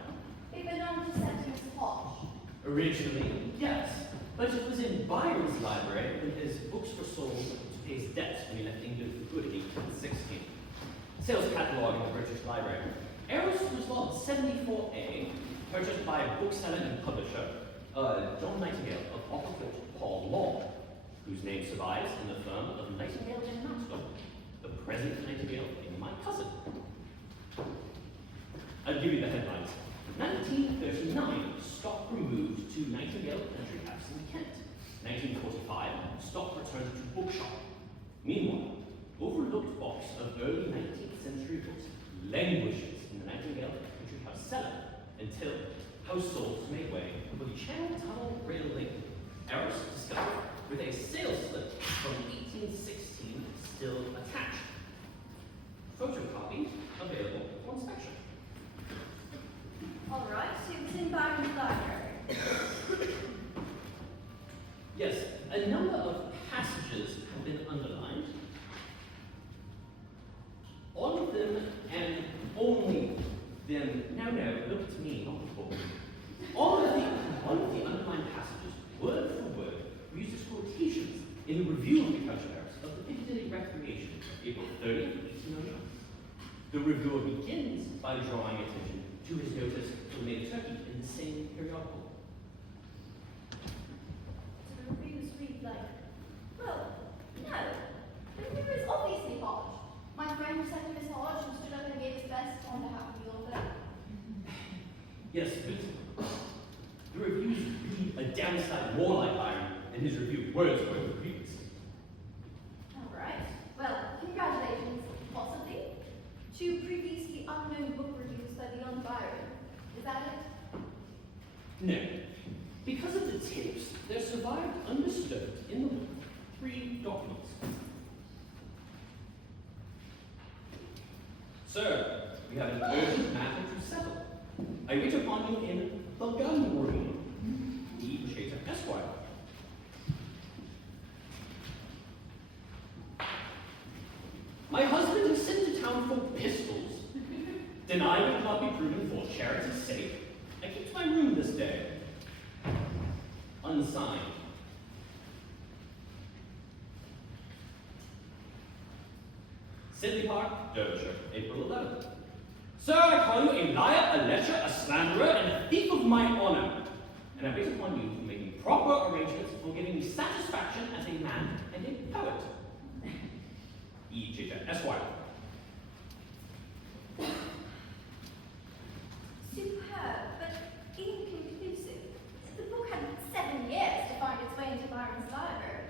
It belonged to Septimus Hodge. Originally, yes. But it was in Byron's library when his books were sold to pay his debts when he left England for good in 1816. sales catalogue in the British Library. Eros was lot 74A, purchased by bookseller and publisher John Nightingale of Oppercourt Paul Law, whose name survives in the firm of Nightingale and Maxwell, the present Nightingale being my cousin. I'll give you the headlines. 1939, stock removed to Nightingale Country House in Kent. 1945, stock returned to bookshop. Meanwhile, overlooked box of early 19th century books languishes in the Nightingale Country House cellar until households make way for the Channel Tunnel Rail Link. Eros discovered with a sales slip from 1816 still attached. Photocopy available for inspection. All right, so it was in Byron's library. Yes, a number of passages have been underlined. All of them, and only them, no, look at me, not the book. All of the underlined passages, word for word, were used as quotations in the review of the Country House of the Piccadilly Recreation, April 30th, 1809. The reviewer begins by drawing attention to his notice of Native Turkey in the same periodical. The reviews read like, well, no, the reviewer is obviously Hodge. My friend said to Miss Hodge and stood up and gave his best on behalf of the author. Yes, but the reviews read a downside more like Byron and his review words were the previous. All right, well, congratulations, possibly. 2 previously unknown book reviews by the young Byron. Is that it? No. Because of the tapes, there survived undisturbed in the book 3 documents. Sir, we have an urgent matter to settle. I wait upon you in the gun room. E. Chater, Esquire. My husband is sent to town for pistols. Denied it cannot be proven for charity's sake. I keep my room this day. Unsigned. Sidley Park, Derbyshire, April 11th. Sir, I call you a liar, a lecher, a slanderer, and a thief of my honor. And I wait upon you for making proper arrangements for giving me satisfaction as a man and a poet. E. Chater, Esquire. Superb, but inconclusive. The book had 7 years to find its way into Byron's library.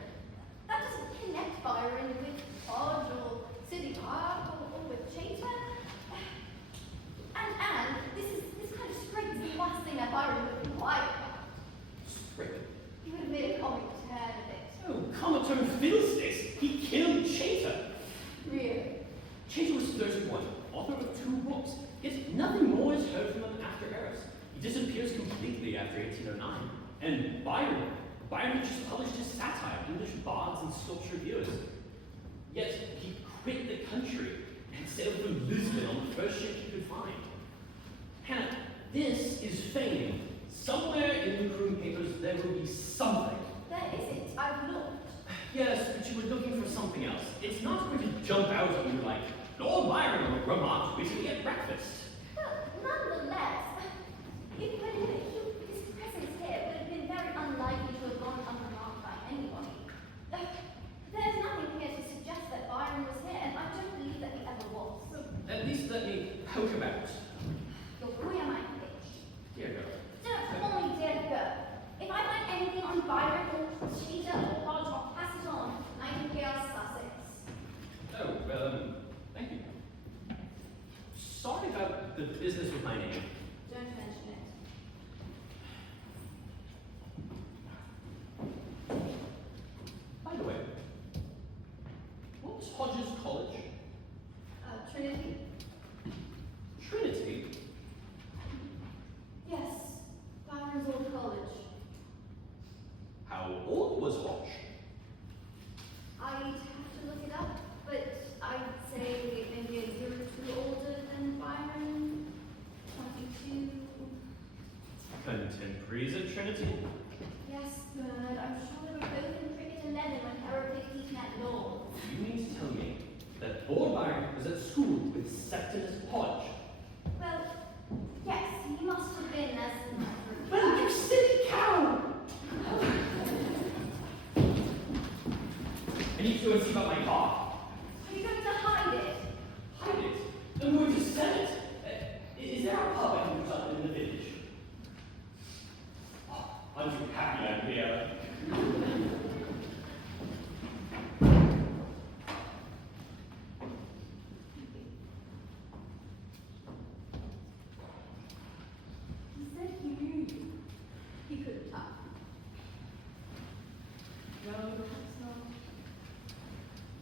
That doesn't connect Byron with Hodge or Sidney Park or with Chater. And this kind of scrapes the last thing that Byron would have lied about. Scrape it. He would have made a comic turn of it. Oh, comatose fiddlesticks. He killed Chater. Really? Chater was 31, author of 2 books, yet nothing more is heard from him after Eros. He disappears completely after 1809. And Byron just published his satire, English Bards and Sculpture Reviewers. Yet he quit the country and sailed for Lisbon on the first ship he could find. Hannah, this is fame. Somewhere in the crew papers there will be something. There isn't. I've looked. Yes, but you were looking for something else. It's not going to jump out at you like, Lord Byron remarked witty at breakfast. Well, nonetheless, if it had been his presence here would have been very unlikely to have gone unremarked by anybody. There's nothing here to suggest that Byron was here, and I don't believe that he ever was. At least let me poke about. Your lawyer might pitch. Dear girl. Don't call me dear girl. If I find anything on Byron or Chater or Hodge, I'll pass it on. Nightingale, Sussex. Oh, well, thank you. Sorry about the business with my name. Don't mention it. By the way, what was Hodge's college? Trinity? Trinity? Yes. Byron's old college. How old was Hodge? I'd have to look it up, but I'd say maybe a year or 2 older than Byron. 22. Contemporaries at Trinity? Yes, Bernard. I'm sure they were both in cricket 11 when Heracles met Lord. You mean to tell me that Lord Byron was at school with Septimus Podge. Well, yes, he must have been as... Well, you silly cow! I need to go and see about my car. Are you going to hide it? Hide it? I'm going to sell it. Is there a pub I can put up in the village? Oh, aren't you happy I'm here? He said he knew you. He couldn't talk. No, perhaps not.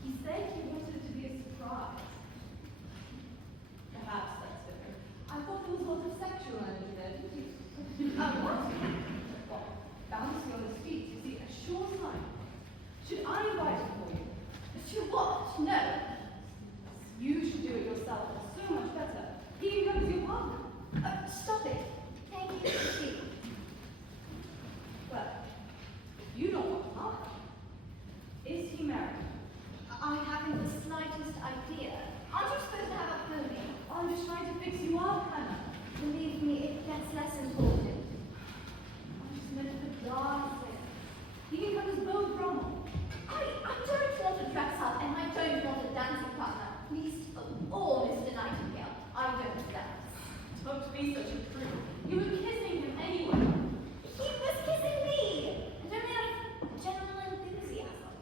He said he wanted it to be a surprise. Perhaps that's different. I thought there was lots of sexual energy there, didn't you? What? Well, bouncing on his feet, you see, a sure sign. Should I invite him for you? To what? No. You should do it yourself. It's so much better. He can come as your partner. Stop it. Thank you, Steve. Well, if you don't want a partner, is he married? I haven't the slightest idea. Aren't you supposed to have a pony? I'm just trying to fix you up, Hannah. Believe me, it gets less important. I just meant for God's sake. He can come as Beau Brummel. I don't want to dress up, and I don't want a dancing partner. Least of all, Mr. Nightingale. I don't dance. Don't be such a prude. You were kissing him anyway. He was kissing me! And only out of general enthusiasm.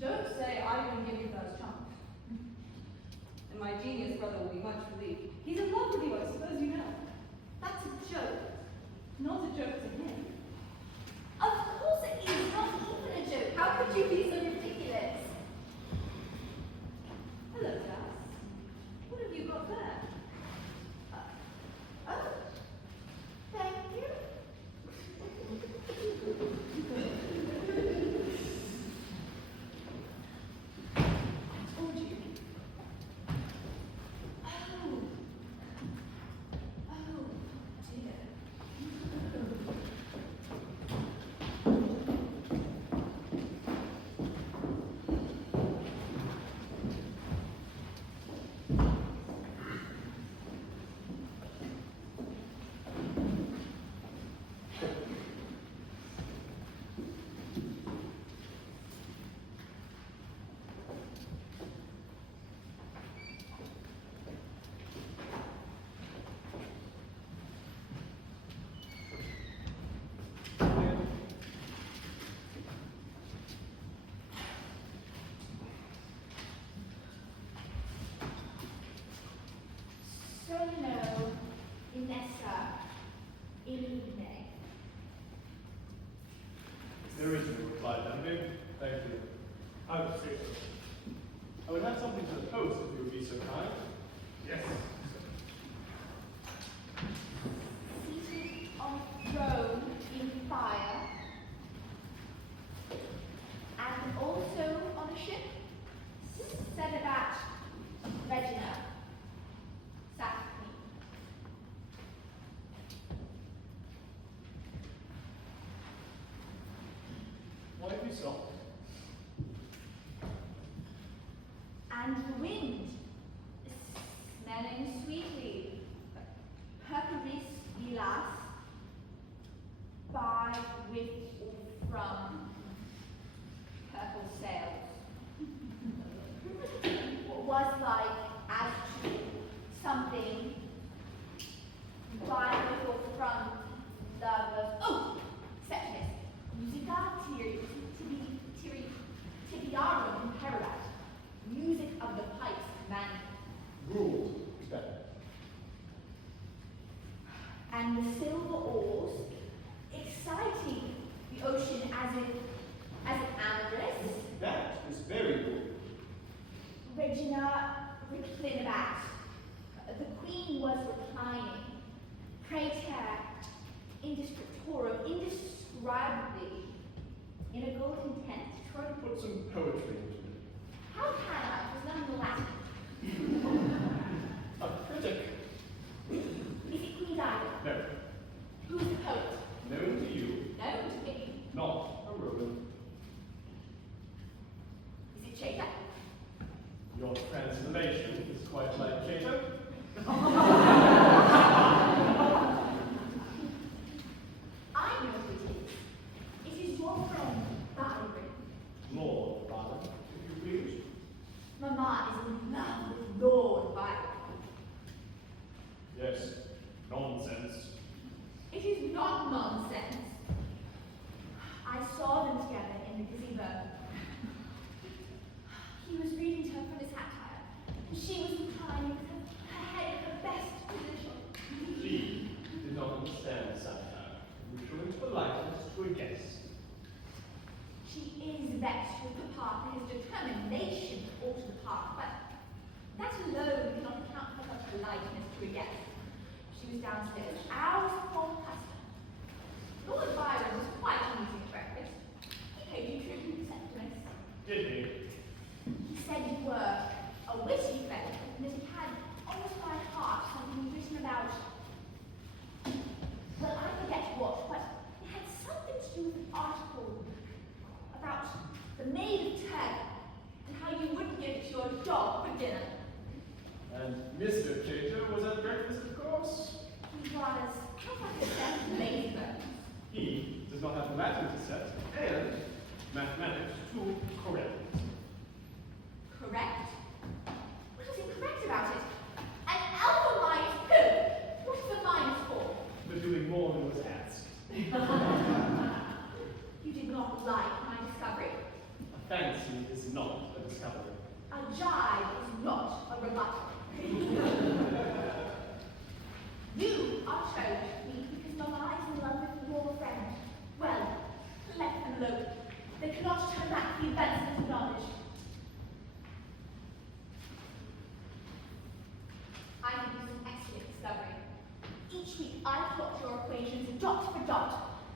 Don't say I didn't give you those chunks. And my genius brother will be much relieved. He's in love with you, I suppose you know. That's a joke. Not a joke to him. Of course it is not even a joke. How could you be so ridiculous? Hello, Jas. What have you got there? Oh, thank you. I told you. Oh. Oh, dear. Sono Inessa Illuminae. There is no reply, Danby. Thank you. I would say so. I would have something to post if you would be so kind. Yes. Seated on a throne in fire, and also on a ship, said about Regina, Saxony. Why have you stopped? And the wind, smelling sweetly, purplish vilas, by, with, or from purple sails. Was like as to something by, with, or from the, oh, Septimus, musica tibiarum in paradise. Music of the pipes, Manne. Ruled. Better. And the silver oars, exciting the ocean as an amorous. That is very good. Regina reclinabat. The queen was reclining. Praeter indescriptorum, indescribably, in a golden tent. Try to put some poetry into it. How can I? It was none in the Latin. A critic. Is it Queen Diana? No. Who is the poet? Known to you. Known to me. Not a Roman. Is it Shakespeare? vexed with Papa for his determination to alter the park, but that alone cannot account for her politeness to a guest. She was downstairs, hours before custom. Lord Byron was quite amusing at breakfast. He paid you tribute to sentiments. Did he? He said you were a witty fellow, and that he had, almost by heart, something written about. Well, I forget what, but it had something to do with an article about the maid of Turkey, and how you wouldn't give it to your dog for dinner. And Mr. Cater was at breakfast, of course. He was not like a set of lazy bones. He does not have Latin to set, and mathematics to correct. Correct? What is incorrect about it? An alpha minus who? What's the minus for? For doing more than was asked. You did not like my discovery. A fancy is not a discovery. A jibe is not a rebuttal. You are chose me because Mamma is in love with your friend. Well, let them alone. They cannot turn back the events of knowledge. I have used an excellent discovery. Each week I plot your equations dot for dot,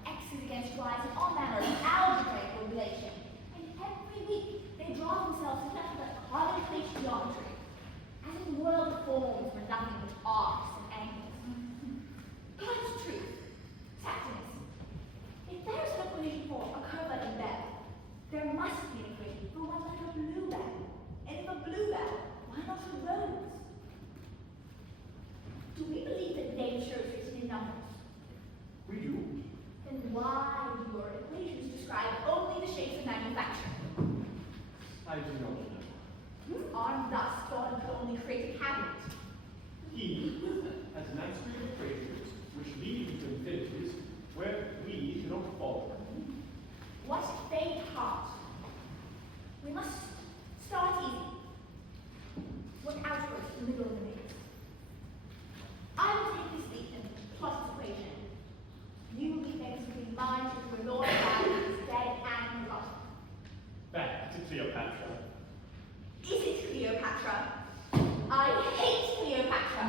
x's against y's and all manner of algebraic relation. And every week they draw themselves to nothing but commonplace geometry, as if the world of forms were nothing but arcs and angles. God's truth, Saxonus, if there is an equation for a curve like a bell, there must be an equation for one like a bluebell. And if a bluebell, why not a rose? Do we believe that nature is written in numbers? We do. Then why do your equations describe only the shapes of manufacture? I do not know. Aren't thus God could only create a cabinet? He has an aspect of equations which lead to infinities where we do not follow. What faint heart? We must start easy. Work outwards to the middle of the maze. I will take this leap and plot this equation. You will be famous between mine to a Lord is dead and forgotten. Back to Cleopatra. Is it Cleopatra? I hate Cleopatra.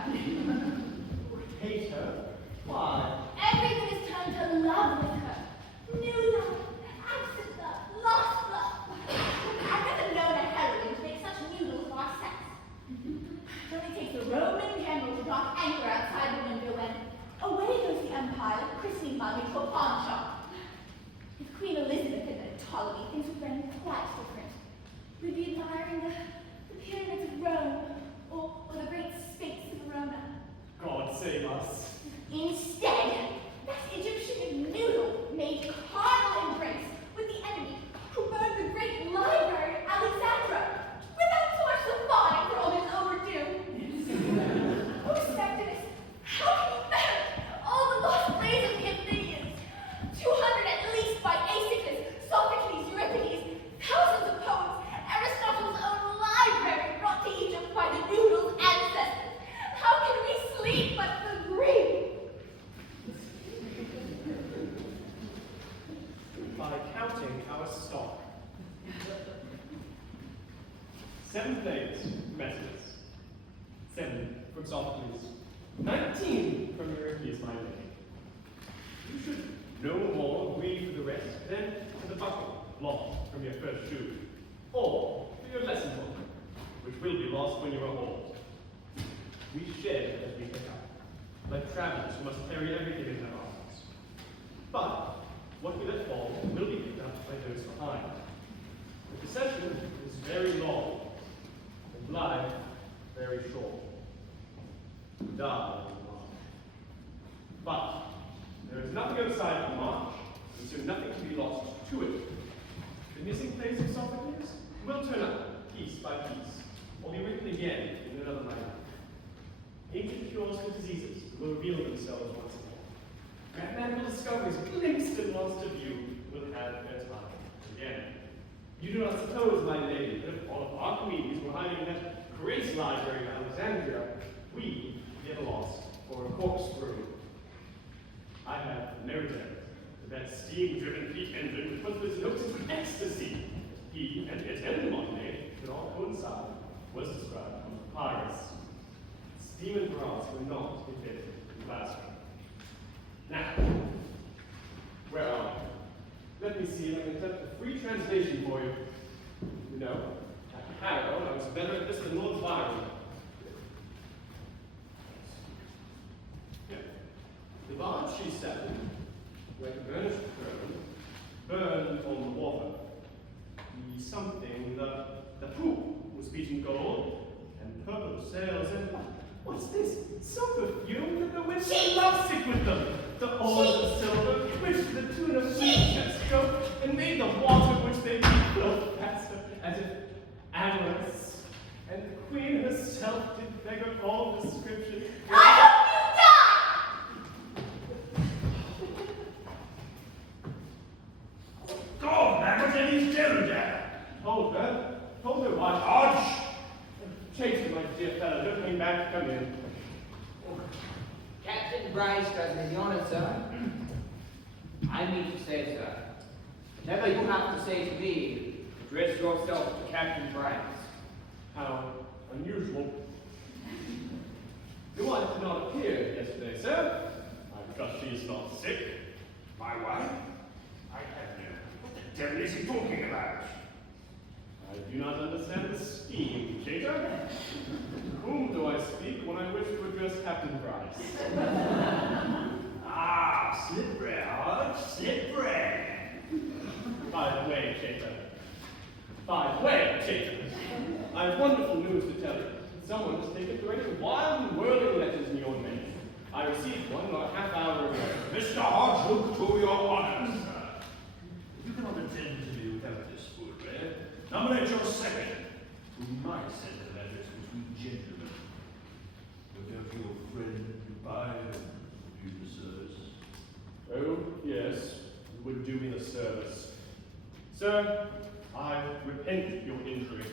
Hate her? Why? Everything is turned to love with her. New love, absent love, lost love. I've never known a heroine to make such noodles of our sex. It only takes a Roman general to dock anchor outside the window when away goes the empire, like a christening mug into a pawn shop. If Queen Elizabeth had been a Ptolemy, things would have been quite different. We'd be admiring the pyramids of Rome, or the great Sphinx of Verona. God save us. Instead, that Egyptian noodle made carnal embrace with the enemy who burned the great library at Alexandria without so much as a fine for all his overdue. Oh, Septimus, how can you merit all the lost plays of the Athenians? 200 at least by Aeschylus, Sophocles, Euripides, thousands of poems, Aristotle's own library brought to Egypt by the noodle's ancestors. How can we sleep but for grief? By counting our stock. 7 plays from Aeschylus. 7 from Sophocles. 19 from Euripides, my lady. You should no more agree for the rest than to the buckle lost from your first shoe, or for your lesson book, which will be lost when you are old. We shed as we pick up, like travelers who must carry everything in their arms. But what we let fall will be picked up by those behind. The procession is very long, and life very short. Die in March. But there is nothing outside of March, and so nothing can be lost to it. The missing plays of Sophocles will turn up piece by piece, or be written again in another language. Ancient cures for diseases will reveal themselves once more. Mathematical discoveries glimpsed and lost to view will have their time again. You do not suppose, my lady, that if all of Archimedes were hiding in that great library of Alexandria, we get lost for a corkscrew. I have no doubt that steam-driven peak engine which puts those notes into ecstasy were not invented in the classroom. Now, where are we? Let me see if I can attempt a free translation for you. You know, at Harrow, I was better at this than Lord Byron. Yeah. The barge she sat in, like a burnished throne, burned on the water. The something, the poop was beaten gold, and purple sails, and what's this? So perfumed that the wind loves sick with them. The ore of silver, which the tune of had stroked, and made the water which they flow faster, as if amorous. And the queen herself did beg of all description. I hope you die! Go on, man, what's any doing there? Hold her what? Hodge! Chase me, my dear fellow, don't hang back, come in. Captain Bryce does me the honor, sir. I mean to say, sir, whatever you have to say to me, address yourself to Captain Bryce. How unusual. Your wife did not appear yesterday, sir. I trust she is not sick. My wife? I have no. What the devil is he talking about? I do not understand the scheme, Chater. To whom do I speak when I wish to address Captain Bryce? Ah, slippery, Hodge, slippery. By the way, Chater. I have wonderful news to tell you. Someone has taken to writing wild and whirling letters in your name. I received one about a half hour ago. Mr. Hodge, look to your honor, sir. You cannot attend to me without this footwear. Nominate your second, who might send the letters between gentlemen. Whatever your friend buy do the service. Oh, yes, you would do me the service. Sir, I repent your injury.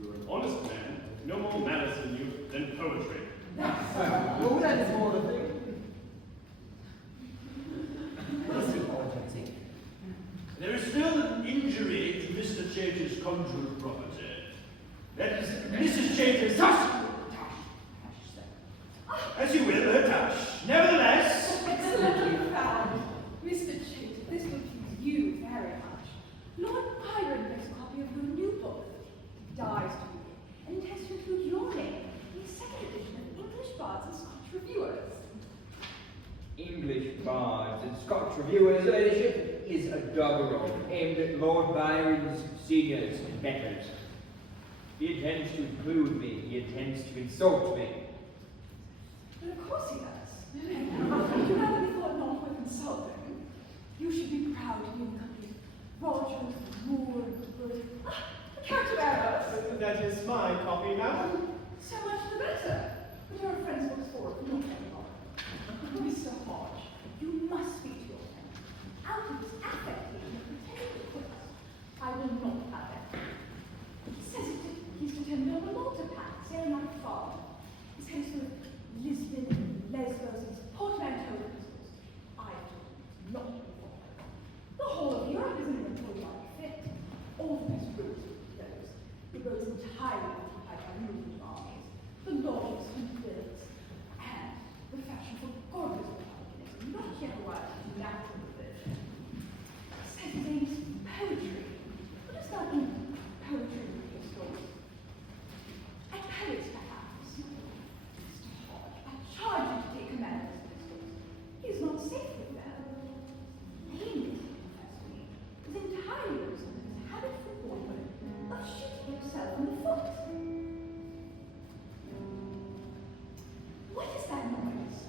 You're an honest man, with no more malice in you than poetry. Well, that is more the thing. There is still an injury to Mr. Chater's conjugal property. That is Mrs. Chater's as you will, her touch. Nevertheless, Excellently found. Mr. Chater, this will please you very much. Lord Byron makes a copy of your new book, Dies to Be, and intends to include your name in the second edition of English Bards and Scotch Reviewers. English bards and Scotch reviewers' edition is a doggerel aimed at Lord Byron's seniors and betters. He intends to include me. He intends to insult me. But of course he does. Would you rather be thought not worth insulting? You should be proud to be in the company of Rogers, Moore, and Wood. The character errors. That is my copy, madam. So much the better. But your friends look forward to not anymore. Mr. Hodge, you must speak to your friend. Out of his affect, he can pretend to quit us. I will not have it. He says he's determined on a Malta pact, sailing out far. He's headed to Lisbon and Lesbos and portmanteau crystals. I told him not before. The whole of Europe is in an employee fit. All the best routes are those. The roads entirely occupied by movement armies. The lodges and villas. And the fashion for godless republicanism, not yet arrived at natural religion. Says his aim is poetry. What does that mean, poetry in pistols? And poets, perhaps. Mr. Hodge, I charge you to take command of his pistols. He is not safe with them. He, confess to me, is entirely losing his habit from boyhood of shooting himself in the foot. What is that noise?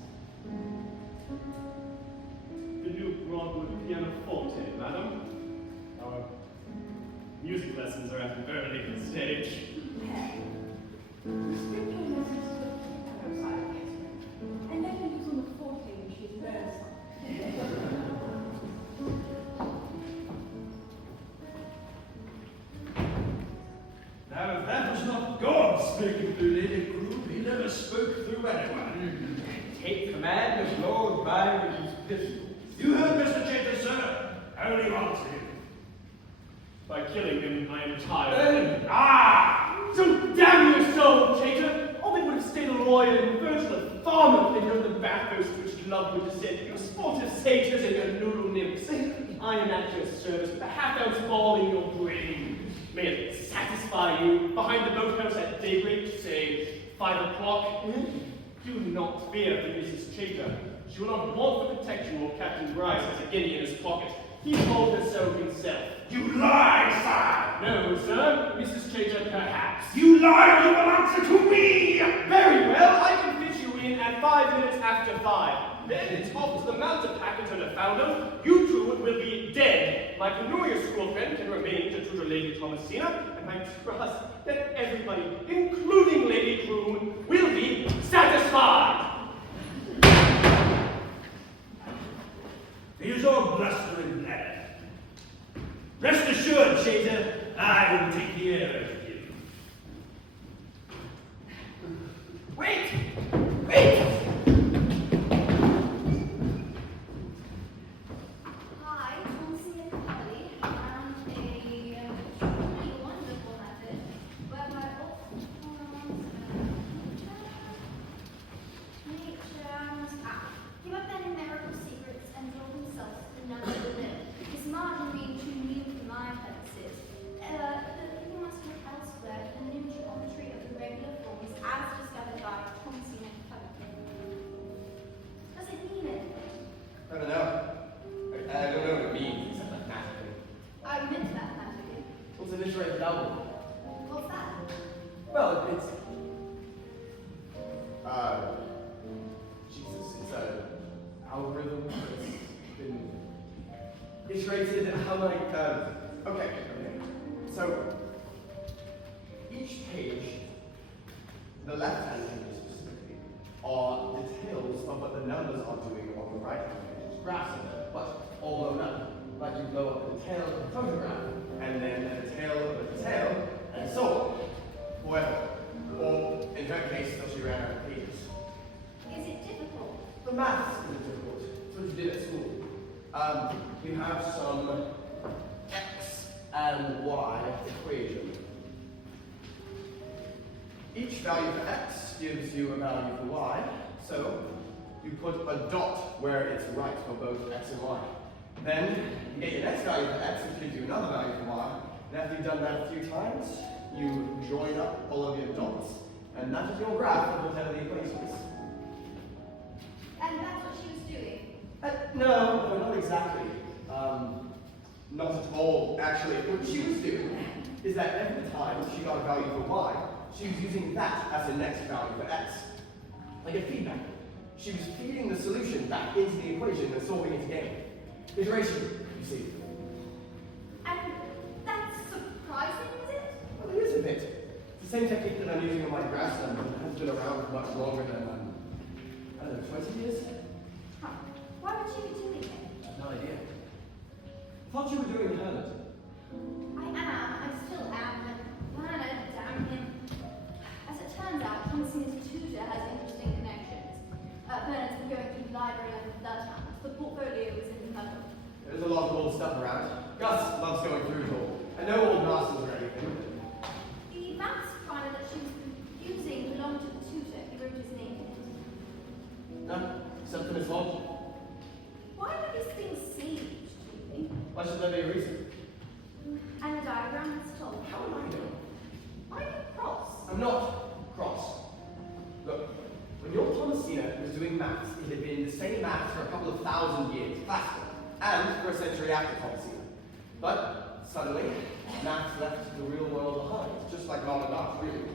The new Broadwood pianoforte, madam. Our music lessons are at an early stage. Hey, restrict your lessons to the piano side of the instrument, and let him use on the forte when she learns something. now if that was not God speaking through Lady Crew, he never spoke through anyone. Take command of Lord Byron's pistols. You heard Mr. Chater, sir. How will you answer him? By killing him, I am tired. Ah! So damn your soul, Chater! All they would would have stayed a lawyer and Virgil a farmer if they'd known the bathos to which love would descend. Your sportive satyrs and your noodle nymphs. I am at your service with a half-ounce ball in your brain. May it satisfy you behind the boathouse at daybreak, say 5 o'clock. Do not fear for Mrs. Chater. She will not want for protection while Captain Grice has a guinea in his pocket. He told her so himself. You lie, sir! No, sir. Mrs. Chater, perhaps. You lie or you will answer to me! Very well. I can fit you in at 5 minutes after 5. Then it's off to the mountain packet and a founder. You two will be dead. My penurious school friend can remain to tutor Lady Thomasina, and I trust that everybody, including Lady Croom, will be satisfied. Use your blustering bladder. Rest assured, Chater, I will take the air out of you. Wait! Wait! Hi, Thomasina Capelli, and a truly wonderful method whereby all forms give up their numerical secrets and draw themselves to the number of the mill. This margin being too new for my purposes, the people must look elsewhere for the new geometry of the regular forms as discovered by Thomasina Capelli. Does it mean it? I don't know. I don't know what it means, except mathematically. I meant mathematically. What's an iterative double? What's that? Well, it's Jesus, it's a algorithm that's been iterated how many okay. So, each page, the left-hand page specifically, are details of what the numbers are doing on the right-hand page. Graphs of them, but all blown up. Like you blow up the detail of a photograph, and then a detail of a detail, and so on. However, or in her case, till she ran out of pages. Is it difficult? The maths is difficult. It's what you did at school. You have some x and y equation. Each value for x gives you a value for y, so you put a dot where it's right for both x and y. Then you get your next value for x, which gives you another value for y, and after you've done that a few times, you join up all of your dots, and that is your graph of whatever the equation is. And that's what she was doing. No, not exactly. Not at all, actually. What she was doing is that every time she got a value for y, she was using that as the next value for x. Like a feedback. She was feeding the solution back into the equation and solving it again. Iteration, you see. And that's surprising, is it? Well, it is a bit. It's the same technique that I'm using on my graphs and it has been around for much longer than, I don't know, 20 years? Huh. Why would she be doing it? I have no idea. I thought you were doing Hermit. I still am, but Manne, damn him. As it turns out, Thomasina's tutor has interesting connections. Bernard's been going through the library of the Bloodhounds. The portfolio is in the puddle. There's a lot of old stuff around. Gus loves going through it all. I know old masters or anything. The maths primer that she was using belonged to the tutor. He wrote his name in it. No, except for Miss Lodge. Why were these things saved, do you think? Why should there be a reason? And the diagram is told. How would I know? Why are you cross? I'm not cross. Look, when your Thomasina was doing maths, it had been the same maths for a couple of thousand years, classical, and for a century after Thomasina. But suddenly, maths left the real world behind, just like modern art, really.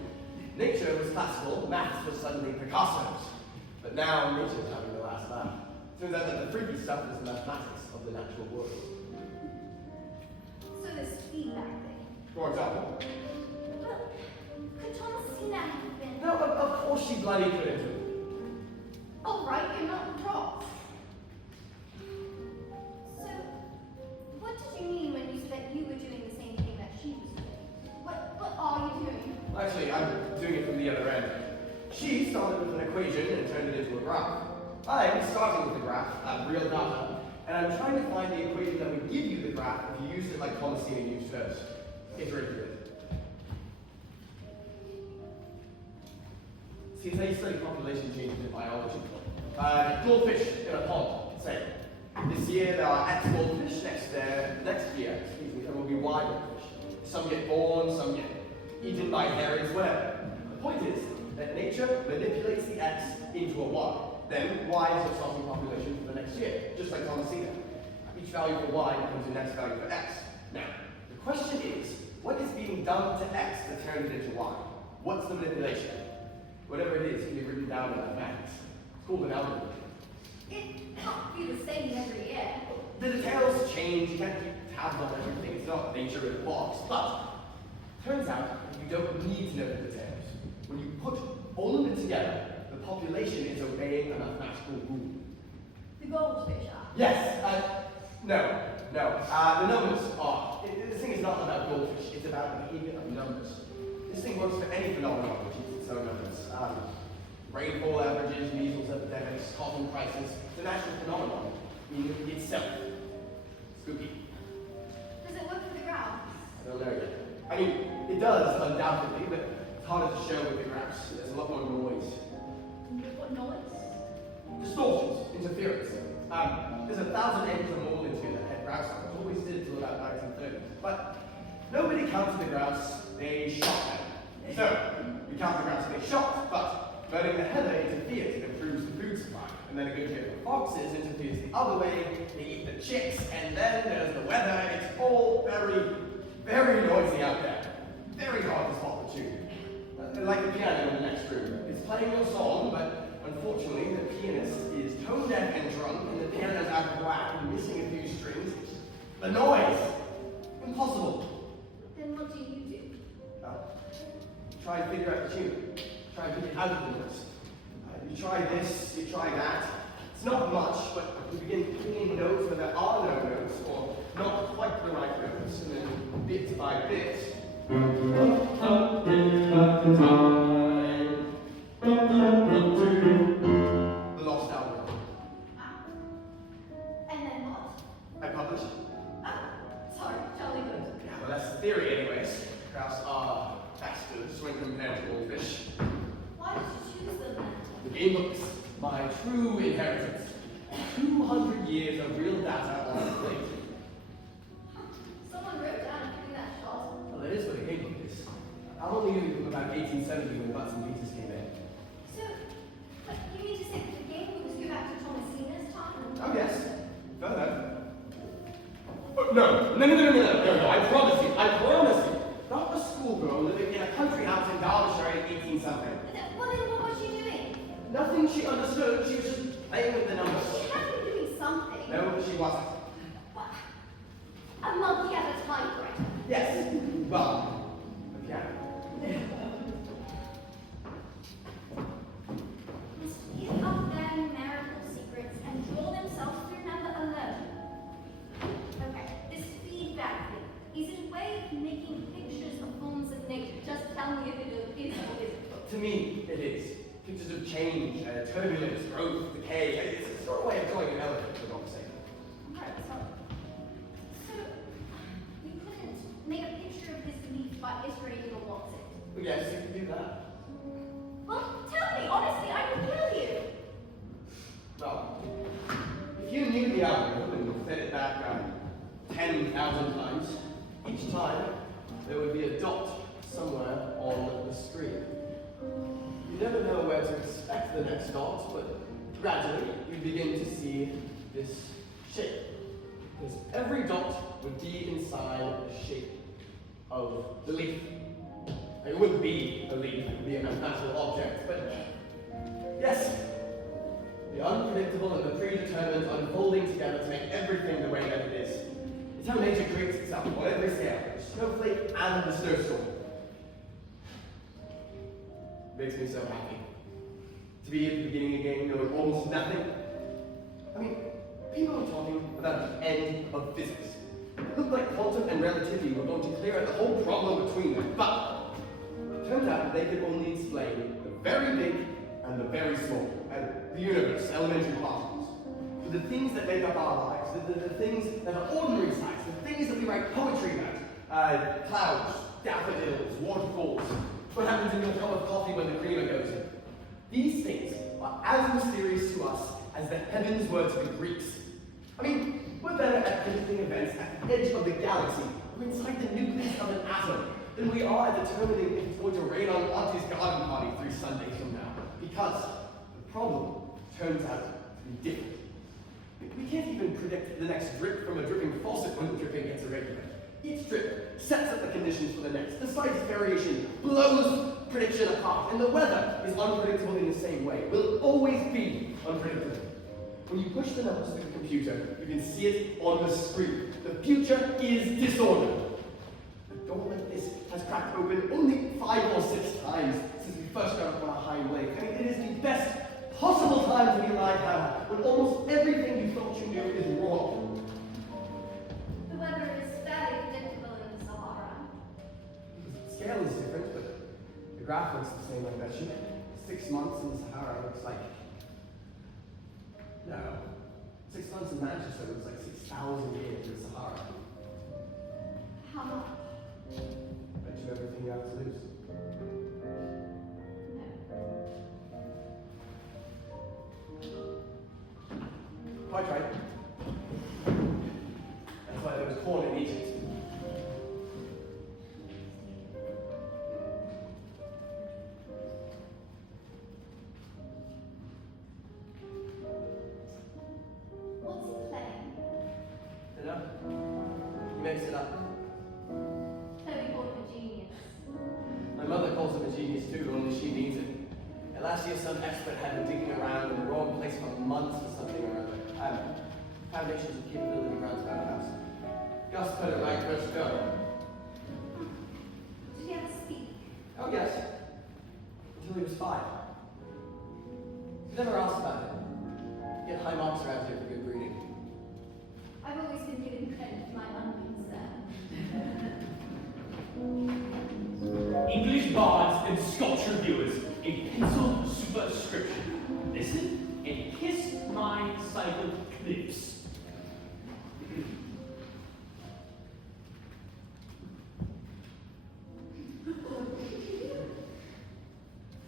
Nature was classical, maths was suddenly Picasso's. But now nature's having the last laugh. Turns out that the freaky stuff is the mathematics of the natural world. So this feedback thing. For example, But could Thomasina have been... no, of course she bloody couldn't have. Oh, right, you're not cross. So, what did you mean when you said that you were doing the same thing that she was doing? What are you doing? Actually, I'm doing it from the other end. She started with an equation and turned it into a graph. I'm starting with a graph, real data, and I'm trying to find the equation that would give you the graph if you used it like Thomasina used hers. Iterative. See, it's how you study population changes in biology. Goldfish in a pond, say. This year there are X goldfish, next year, there will be Y goldfish. Some get born, some get eaten by herons, whatever. The point is that nature manipulates the X into a Y. Then Y is the starting population for the next year, just like Thomasina. Each value for Y becomes the next value for X. Now, the question is, what is being done to X to turn it into Y? What's the manipulation? Whatever it is, can be written down in mathematics. It's called an algorithm. It can't be the same every year. The details change, you can't keep tabs on everything, it's not nature in a box. But, turns out that you don't need to know the details. When you put all of it together, the population is obeying a mathematical rule. The goldfish are. Yes, no. The numbers are. This thing is not about goldfish, it's about the behavior of numbers. This thing works for any phenomenon which uses its own numbers. Rainfall averages, measles epidemics, cotton prices. It's a natural phenomenon in itself. Spooky. Does it work for the grouse? I don't know yet. I mean, it does, undoubtedly, but it's harder to show with the graphs. There's a lot more noise. What noise? Distortions, interference. There's 1,000 acres of mold into that had grouse on it. Always did until about 1930. But nobody counted the grouse, they shot them. So, we count the grouse, they shot, but burning the heather interferes, it improves the food supply. And then a good bit of foxes interferes the other way, they eat the chicks, and then there's the weather. It's all very, very noisy out there. Very hard to spot the tune. Like the piano in the next room. It's playing your song, but unfortunately the pianist is tone deaf and drunk, and the piano's out of whack and missing a few strings. The noise! Impossible. Then what do you do? Try and figure out the tune. Try and figure out the notes. You try this, you try that. It's not much, but you begin picking in notes where there are no notes, or not quite the right notes, and then bit by bit. The lost album. And then what? I publish. Sorry, jolly good. Yeah, well, that's the theory, anyways. Grouse are bastards when compared to goldfish. Why did you choose them then? The game books, my true inheritance. 200 years of real data on a plate. Someone wrote down a pretty that shot. Well, that is what a game book is. I'm only using them about 1870 when Butts and Peters came in. So, but you mean to say that the game books go back to Thomasina's time? Oh, yes. Further. Oh, no, I promise you. Not a schoolgirl living in a country house in Derbyshire in 18-something. Well, then what was she doing? Nothing she understood, she was just playing with the numbers. She had to be doing something. No, she wasn't. What? A monkey at a typewriter. Yes. Well, a piano. Must give up their numerical secrets and draw themselves through number alone. Okay, this feedback thing, is it a way of making pictures of forms of nature? Just tell me if it is or isn't. To me, it is. Pictures of change, turbulence, growth, decay. It's a sort of way of drawing an elephant, for God's sake. Right, so you couldn't make a picture of this leaf by iterating on what's it? Well, yes, you can do that. Well, tell me, honestly, I can kill you. Well, if you knew the algorithm and fed it back 10,000 times, each time there would be a dot somewhere on the screen. You never know where to expect the next dot, but gradually you begin to see this shape. Because every dot would be inside the shape of the leaf. It wouldn't be a leaf, it would be a mathematical object, but yes, the unpredictable and the predetermined unfolding together to make everything the way that it is. It's how nature creates itself on every scale, the snowflake and the snowstorm. Makes me so happy. To be at the beginning again, knowing almost nothing. I mean, people are talking about the end of physics. It looked like quantum and relativity were going to clear out the whole problem between them, but it turned out that they could only explain the very big and the very small, and the universe, elementary particles. The things that make up our lives, the things that are ordinary size, the things that we write poetry about, clouds, daffodils, waterfalls. What happens in your cup of coffee when the creamer goes in? These things are as mysterious to us as the heavens were to the Greeks. I mean, we're better at predicting events at the edge of the galaxy, or inside the nucleus of an atom, than we are at determining if it's going to rain on Auntie's garden party 3 Sundays from now. Because the problem turns out to be different. We can't even predict the next drip from a dripping faucet when the dripping gets irregular. Each drip sets up the conditions for the next. The slightest variation blows prediction apart, and the weather is unpredictable in the same way. Will always be unpredictable. When you push the numbers through the computer, you can see it on the screen. The future is disorder. A door like this has cracked open only 5 or 6 times since we first got up on a high wave. I mean, it is the best possible time to be alive now, when almost everything you thought you knew is wrong. The weather is fairly predictable in the Sahara. The scale is different, but the graph looks the same, I bet you. 6 months in the Sahara looks like... No. 6 months in Manchester looks like 6,000 years in the Sahara. How much? Bet you everything you have to lose. Quite right. That's why there was corn in Egypt. What's he playing? Dunno. He makes it up. Toby called him a genius. My mother calls him a genius too, only she needs it. And last year some expert had him digging around in the wrong place for months or something or other. Foundations of capability roundabout house. Gus put it right first go. Did he ever speak? Oh yes. Until he was 5. He never asked about it. Get high marks around here for good breeding. I've always been given credit for my unconcern. English bards and Scotch reviewers, a pencil superscription. Listen and kiss my cycle clips.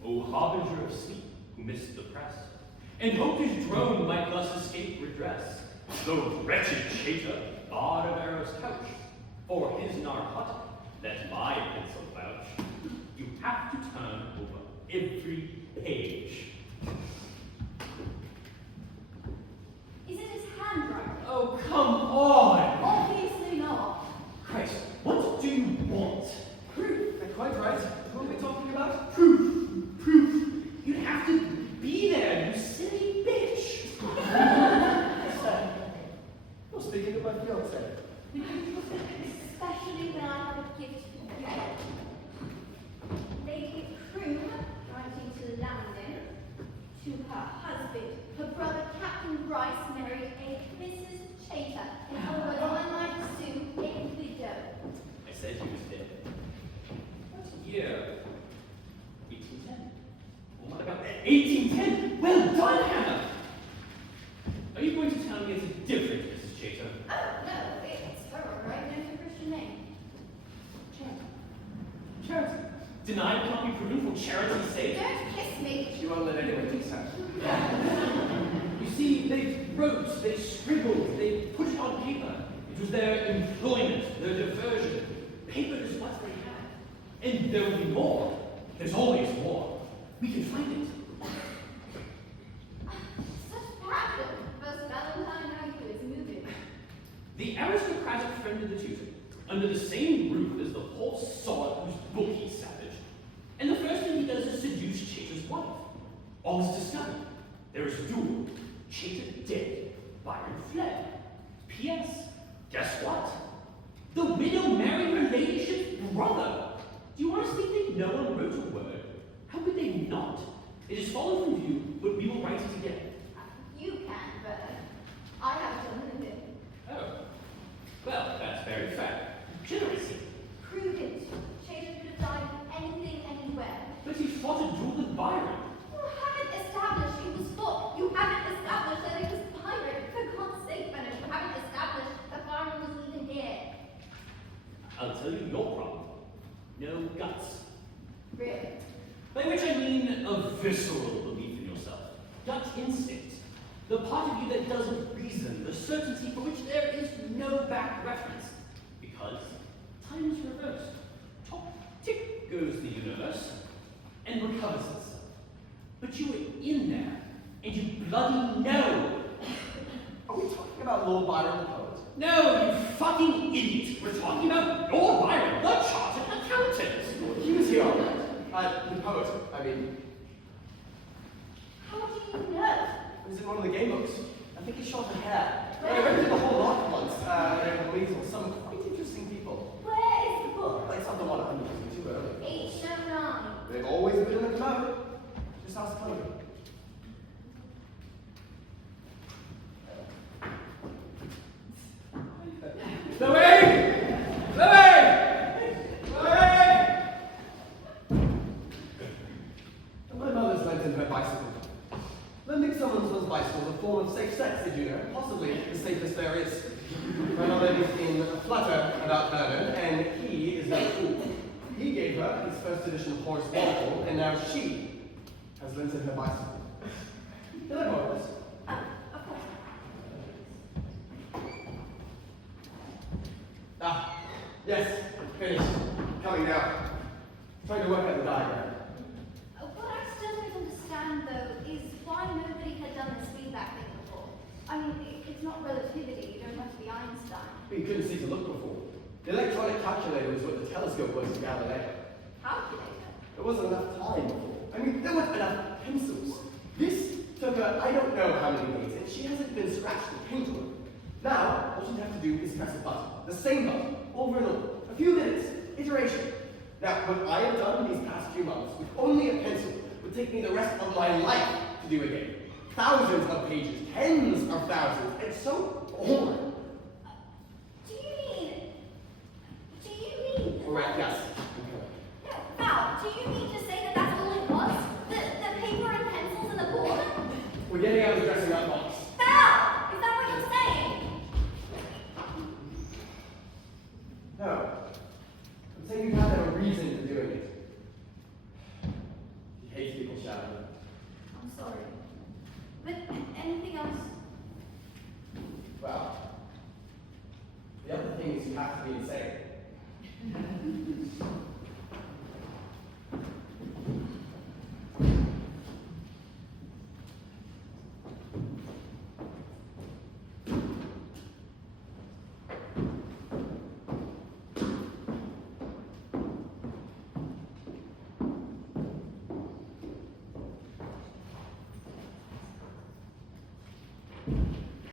O harbinger of sleep, who missed the press, and hoped his drone might thus escape redress. Though wretched Chater, bard of Arrow's couch, for his narcotic, let my pencil vouch. You have to turn over every page. Is it his handwriting? Oh, come on! Obviously not. Christ, what do you want? Proof. Quite right. What are we talking about? Proof. Proof. You have to be there, you silly bitch. You're speaking of my fiance. Especially when I have a gift for you. Lady Croom, writing to London, to her husband. Her brother Captain Bryce married a Mrs. Chater. In other words, I might assume a widow. I said he was dead. What year? 1810. Oh my God, 1810? Well done, Hannah! Are you going to tell me it's different, Mrs. Chater? Oh, no, it's her, right? There's a Christian name. Charity. Charity. Denied cannot be proven for charity's sake. Don't kiss me. She won't let anyone kiss her. You see, they wrote, they scribbled, they put it on paper. It was their employment, their diversion. Paper is what they had. And there will be more. There's always more. We can find it. Such passion. First Valentine, now you is moving. The aristocratic friend of the tutor, under the same roof as the poor sod whose book he savaged. And the first thing he does is seduce Chater's wife. All is discovered. There is a duel. Chater dead. Byron fled. P.S. Guess what? The widow married her ladyship's brother. Do you honestly think no one wrote a word? How could they not? It is fallen from view, but we will write it again. You can, but I haven't done anything. Oh. Well, that's very fair. Generously. Prudent. Chater could have died anything, anywhere. But he fought a duel with Byron. You haven't established it was fought. You haven't established that it was Byron. For God's sake, Manne, you haven't established that Byron was even here. I'll tell you your problem. No guts. Really? By which I mean a visceral belief gut instinct, the part of you that doesn't reason, the certainty for which there is no back reference, because time is reversed. Top tick goes the universe, and recovers itself. But you were in there, and you bloody know. Are we talking about Lord Byron the poet? No, you fucking idiot! We're talking about Lord Byron, the chartered accountant! He was here all night. The poet, I mean. How do you know? It was in one of the game books. I think he shot a hair. I read through the whole lot once. I believe there were some quite interesting people. Where is the book? Like something one I'm using too early. H09. They've always been in the cloud. Just ask Chloe. Chloe! Chloe! Chloe! My mother's lent in her bicycle. Lending someone's bicycle is a form of safe sex, did you know? Possibly the safest there is. My mother is in a flutter about Bernard, and he is no fool. He gave her his first edition of Horace Walpole, and now she has lent in her bicycle. Can I borrow this? Of course. Ah, yes, finished. Coming now. Trying to work out the diagram. What I still don't understand, though, is why nobody had done this feedback thing before. I mean, it's not relativity, you don't have to be Einstein. But you couldn't see to look before. The electronic calculator was what the telescope was to Galileo. Calculator. There wasn't enough time before. I mean, there weren't enough pencils. This took her I don't know how many days, and she hasn't been scratched with paint on her. Now, all she'd have to do is press a button. The same button, over and over. A few minutes. Iteration. Now, what I have done these past few months with only a pencil would take me the rest of my life to do again. Thousands of pages, tens of thousands, and so boring. Do you mean? Correct, yes. No, Val, do you mean to say that that's all it was? The paper and pencils and the board? We're getting out of the dressing up box. Val, is that what you're saying? No. I'm saying you have to have a reason for doing it. She hates people shouting. I'm sorry. But anything else? Well, the other thing is you have to be insane.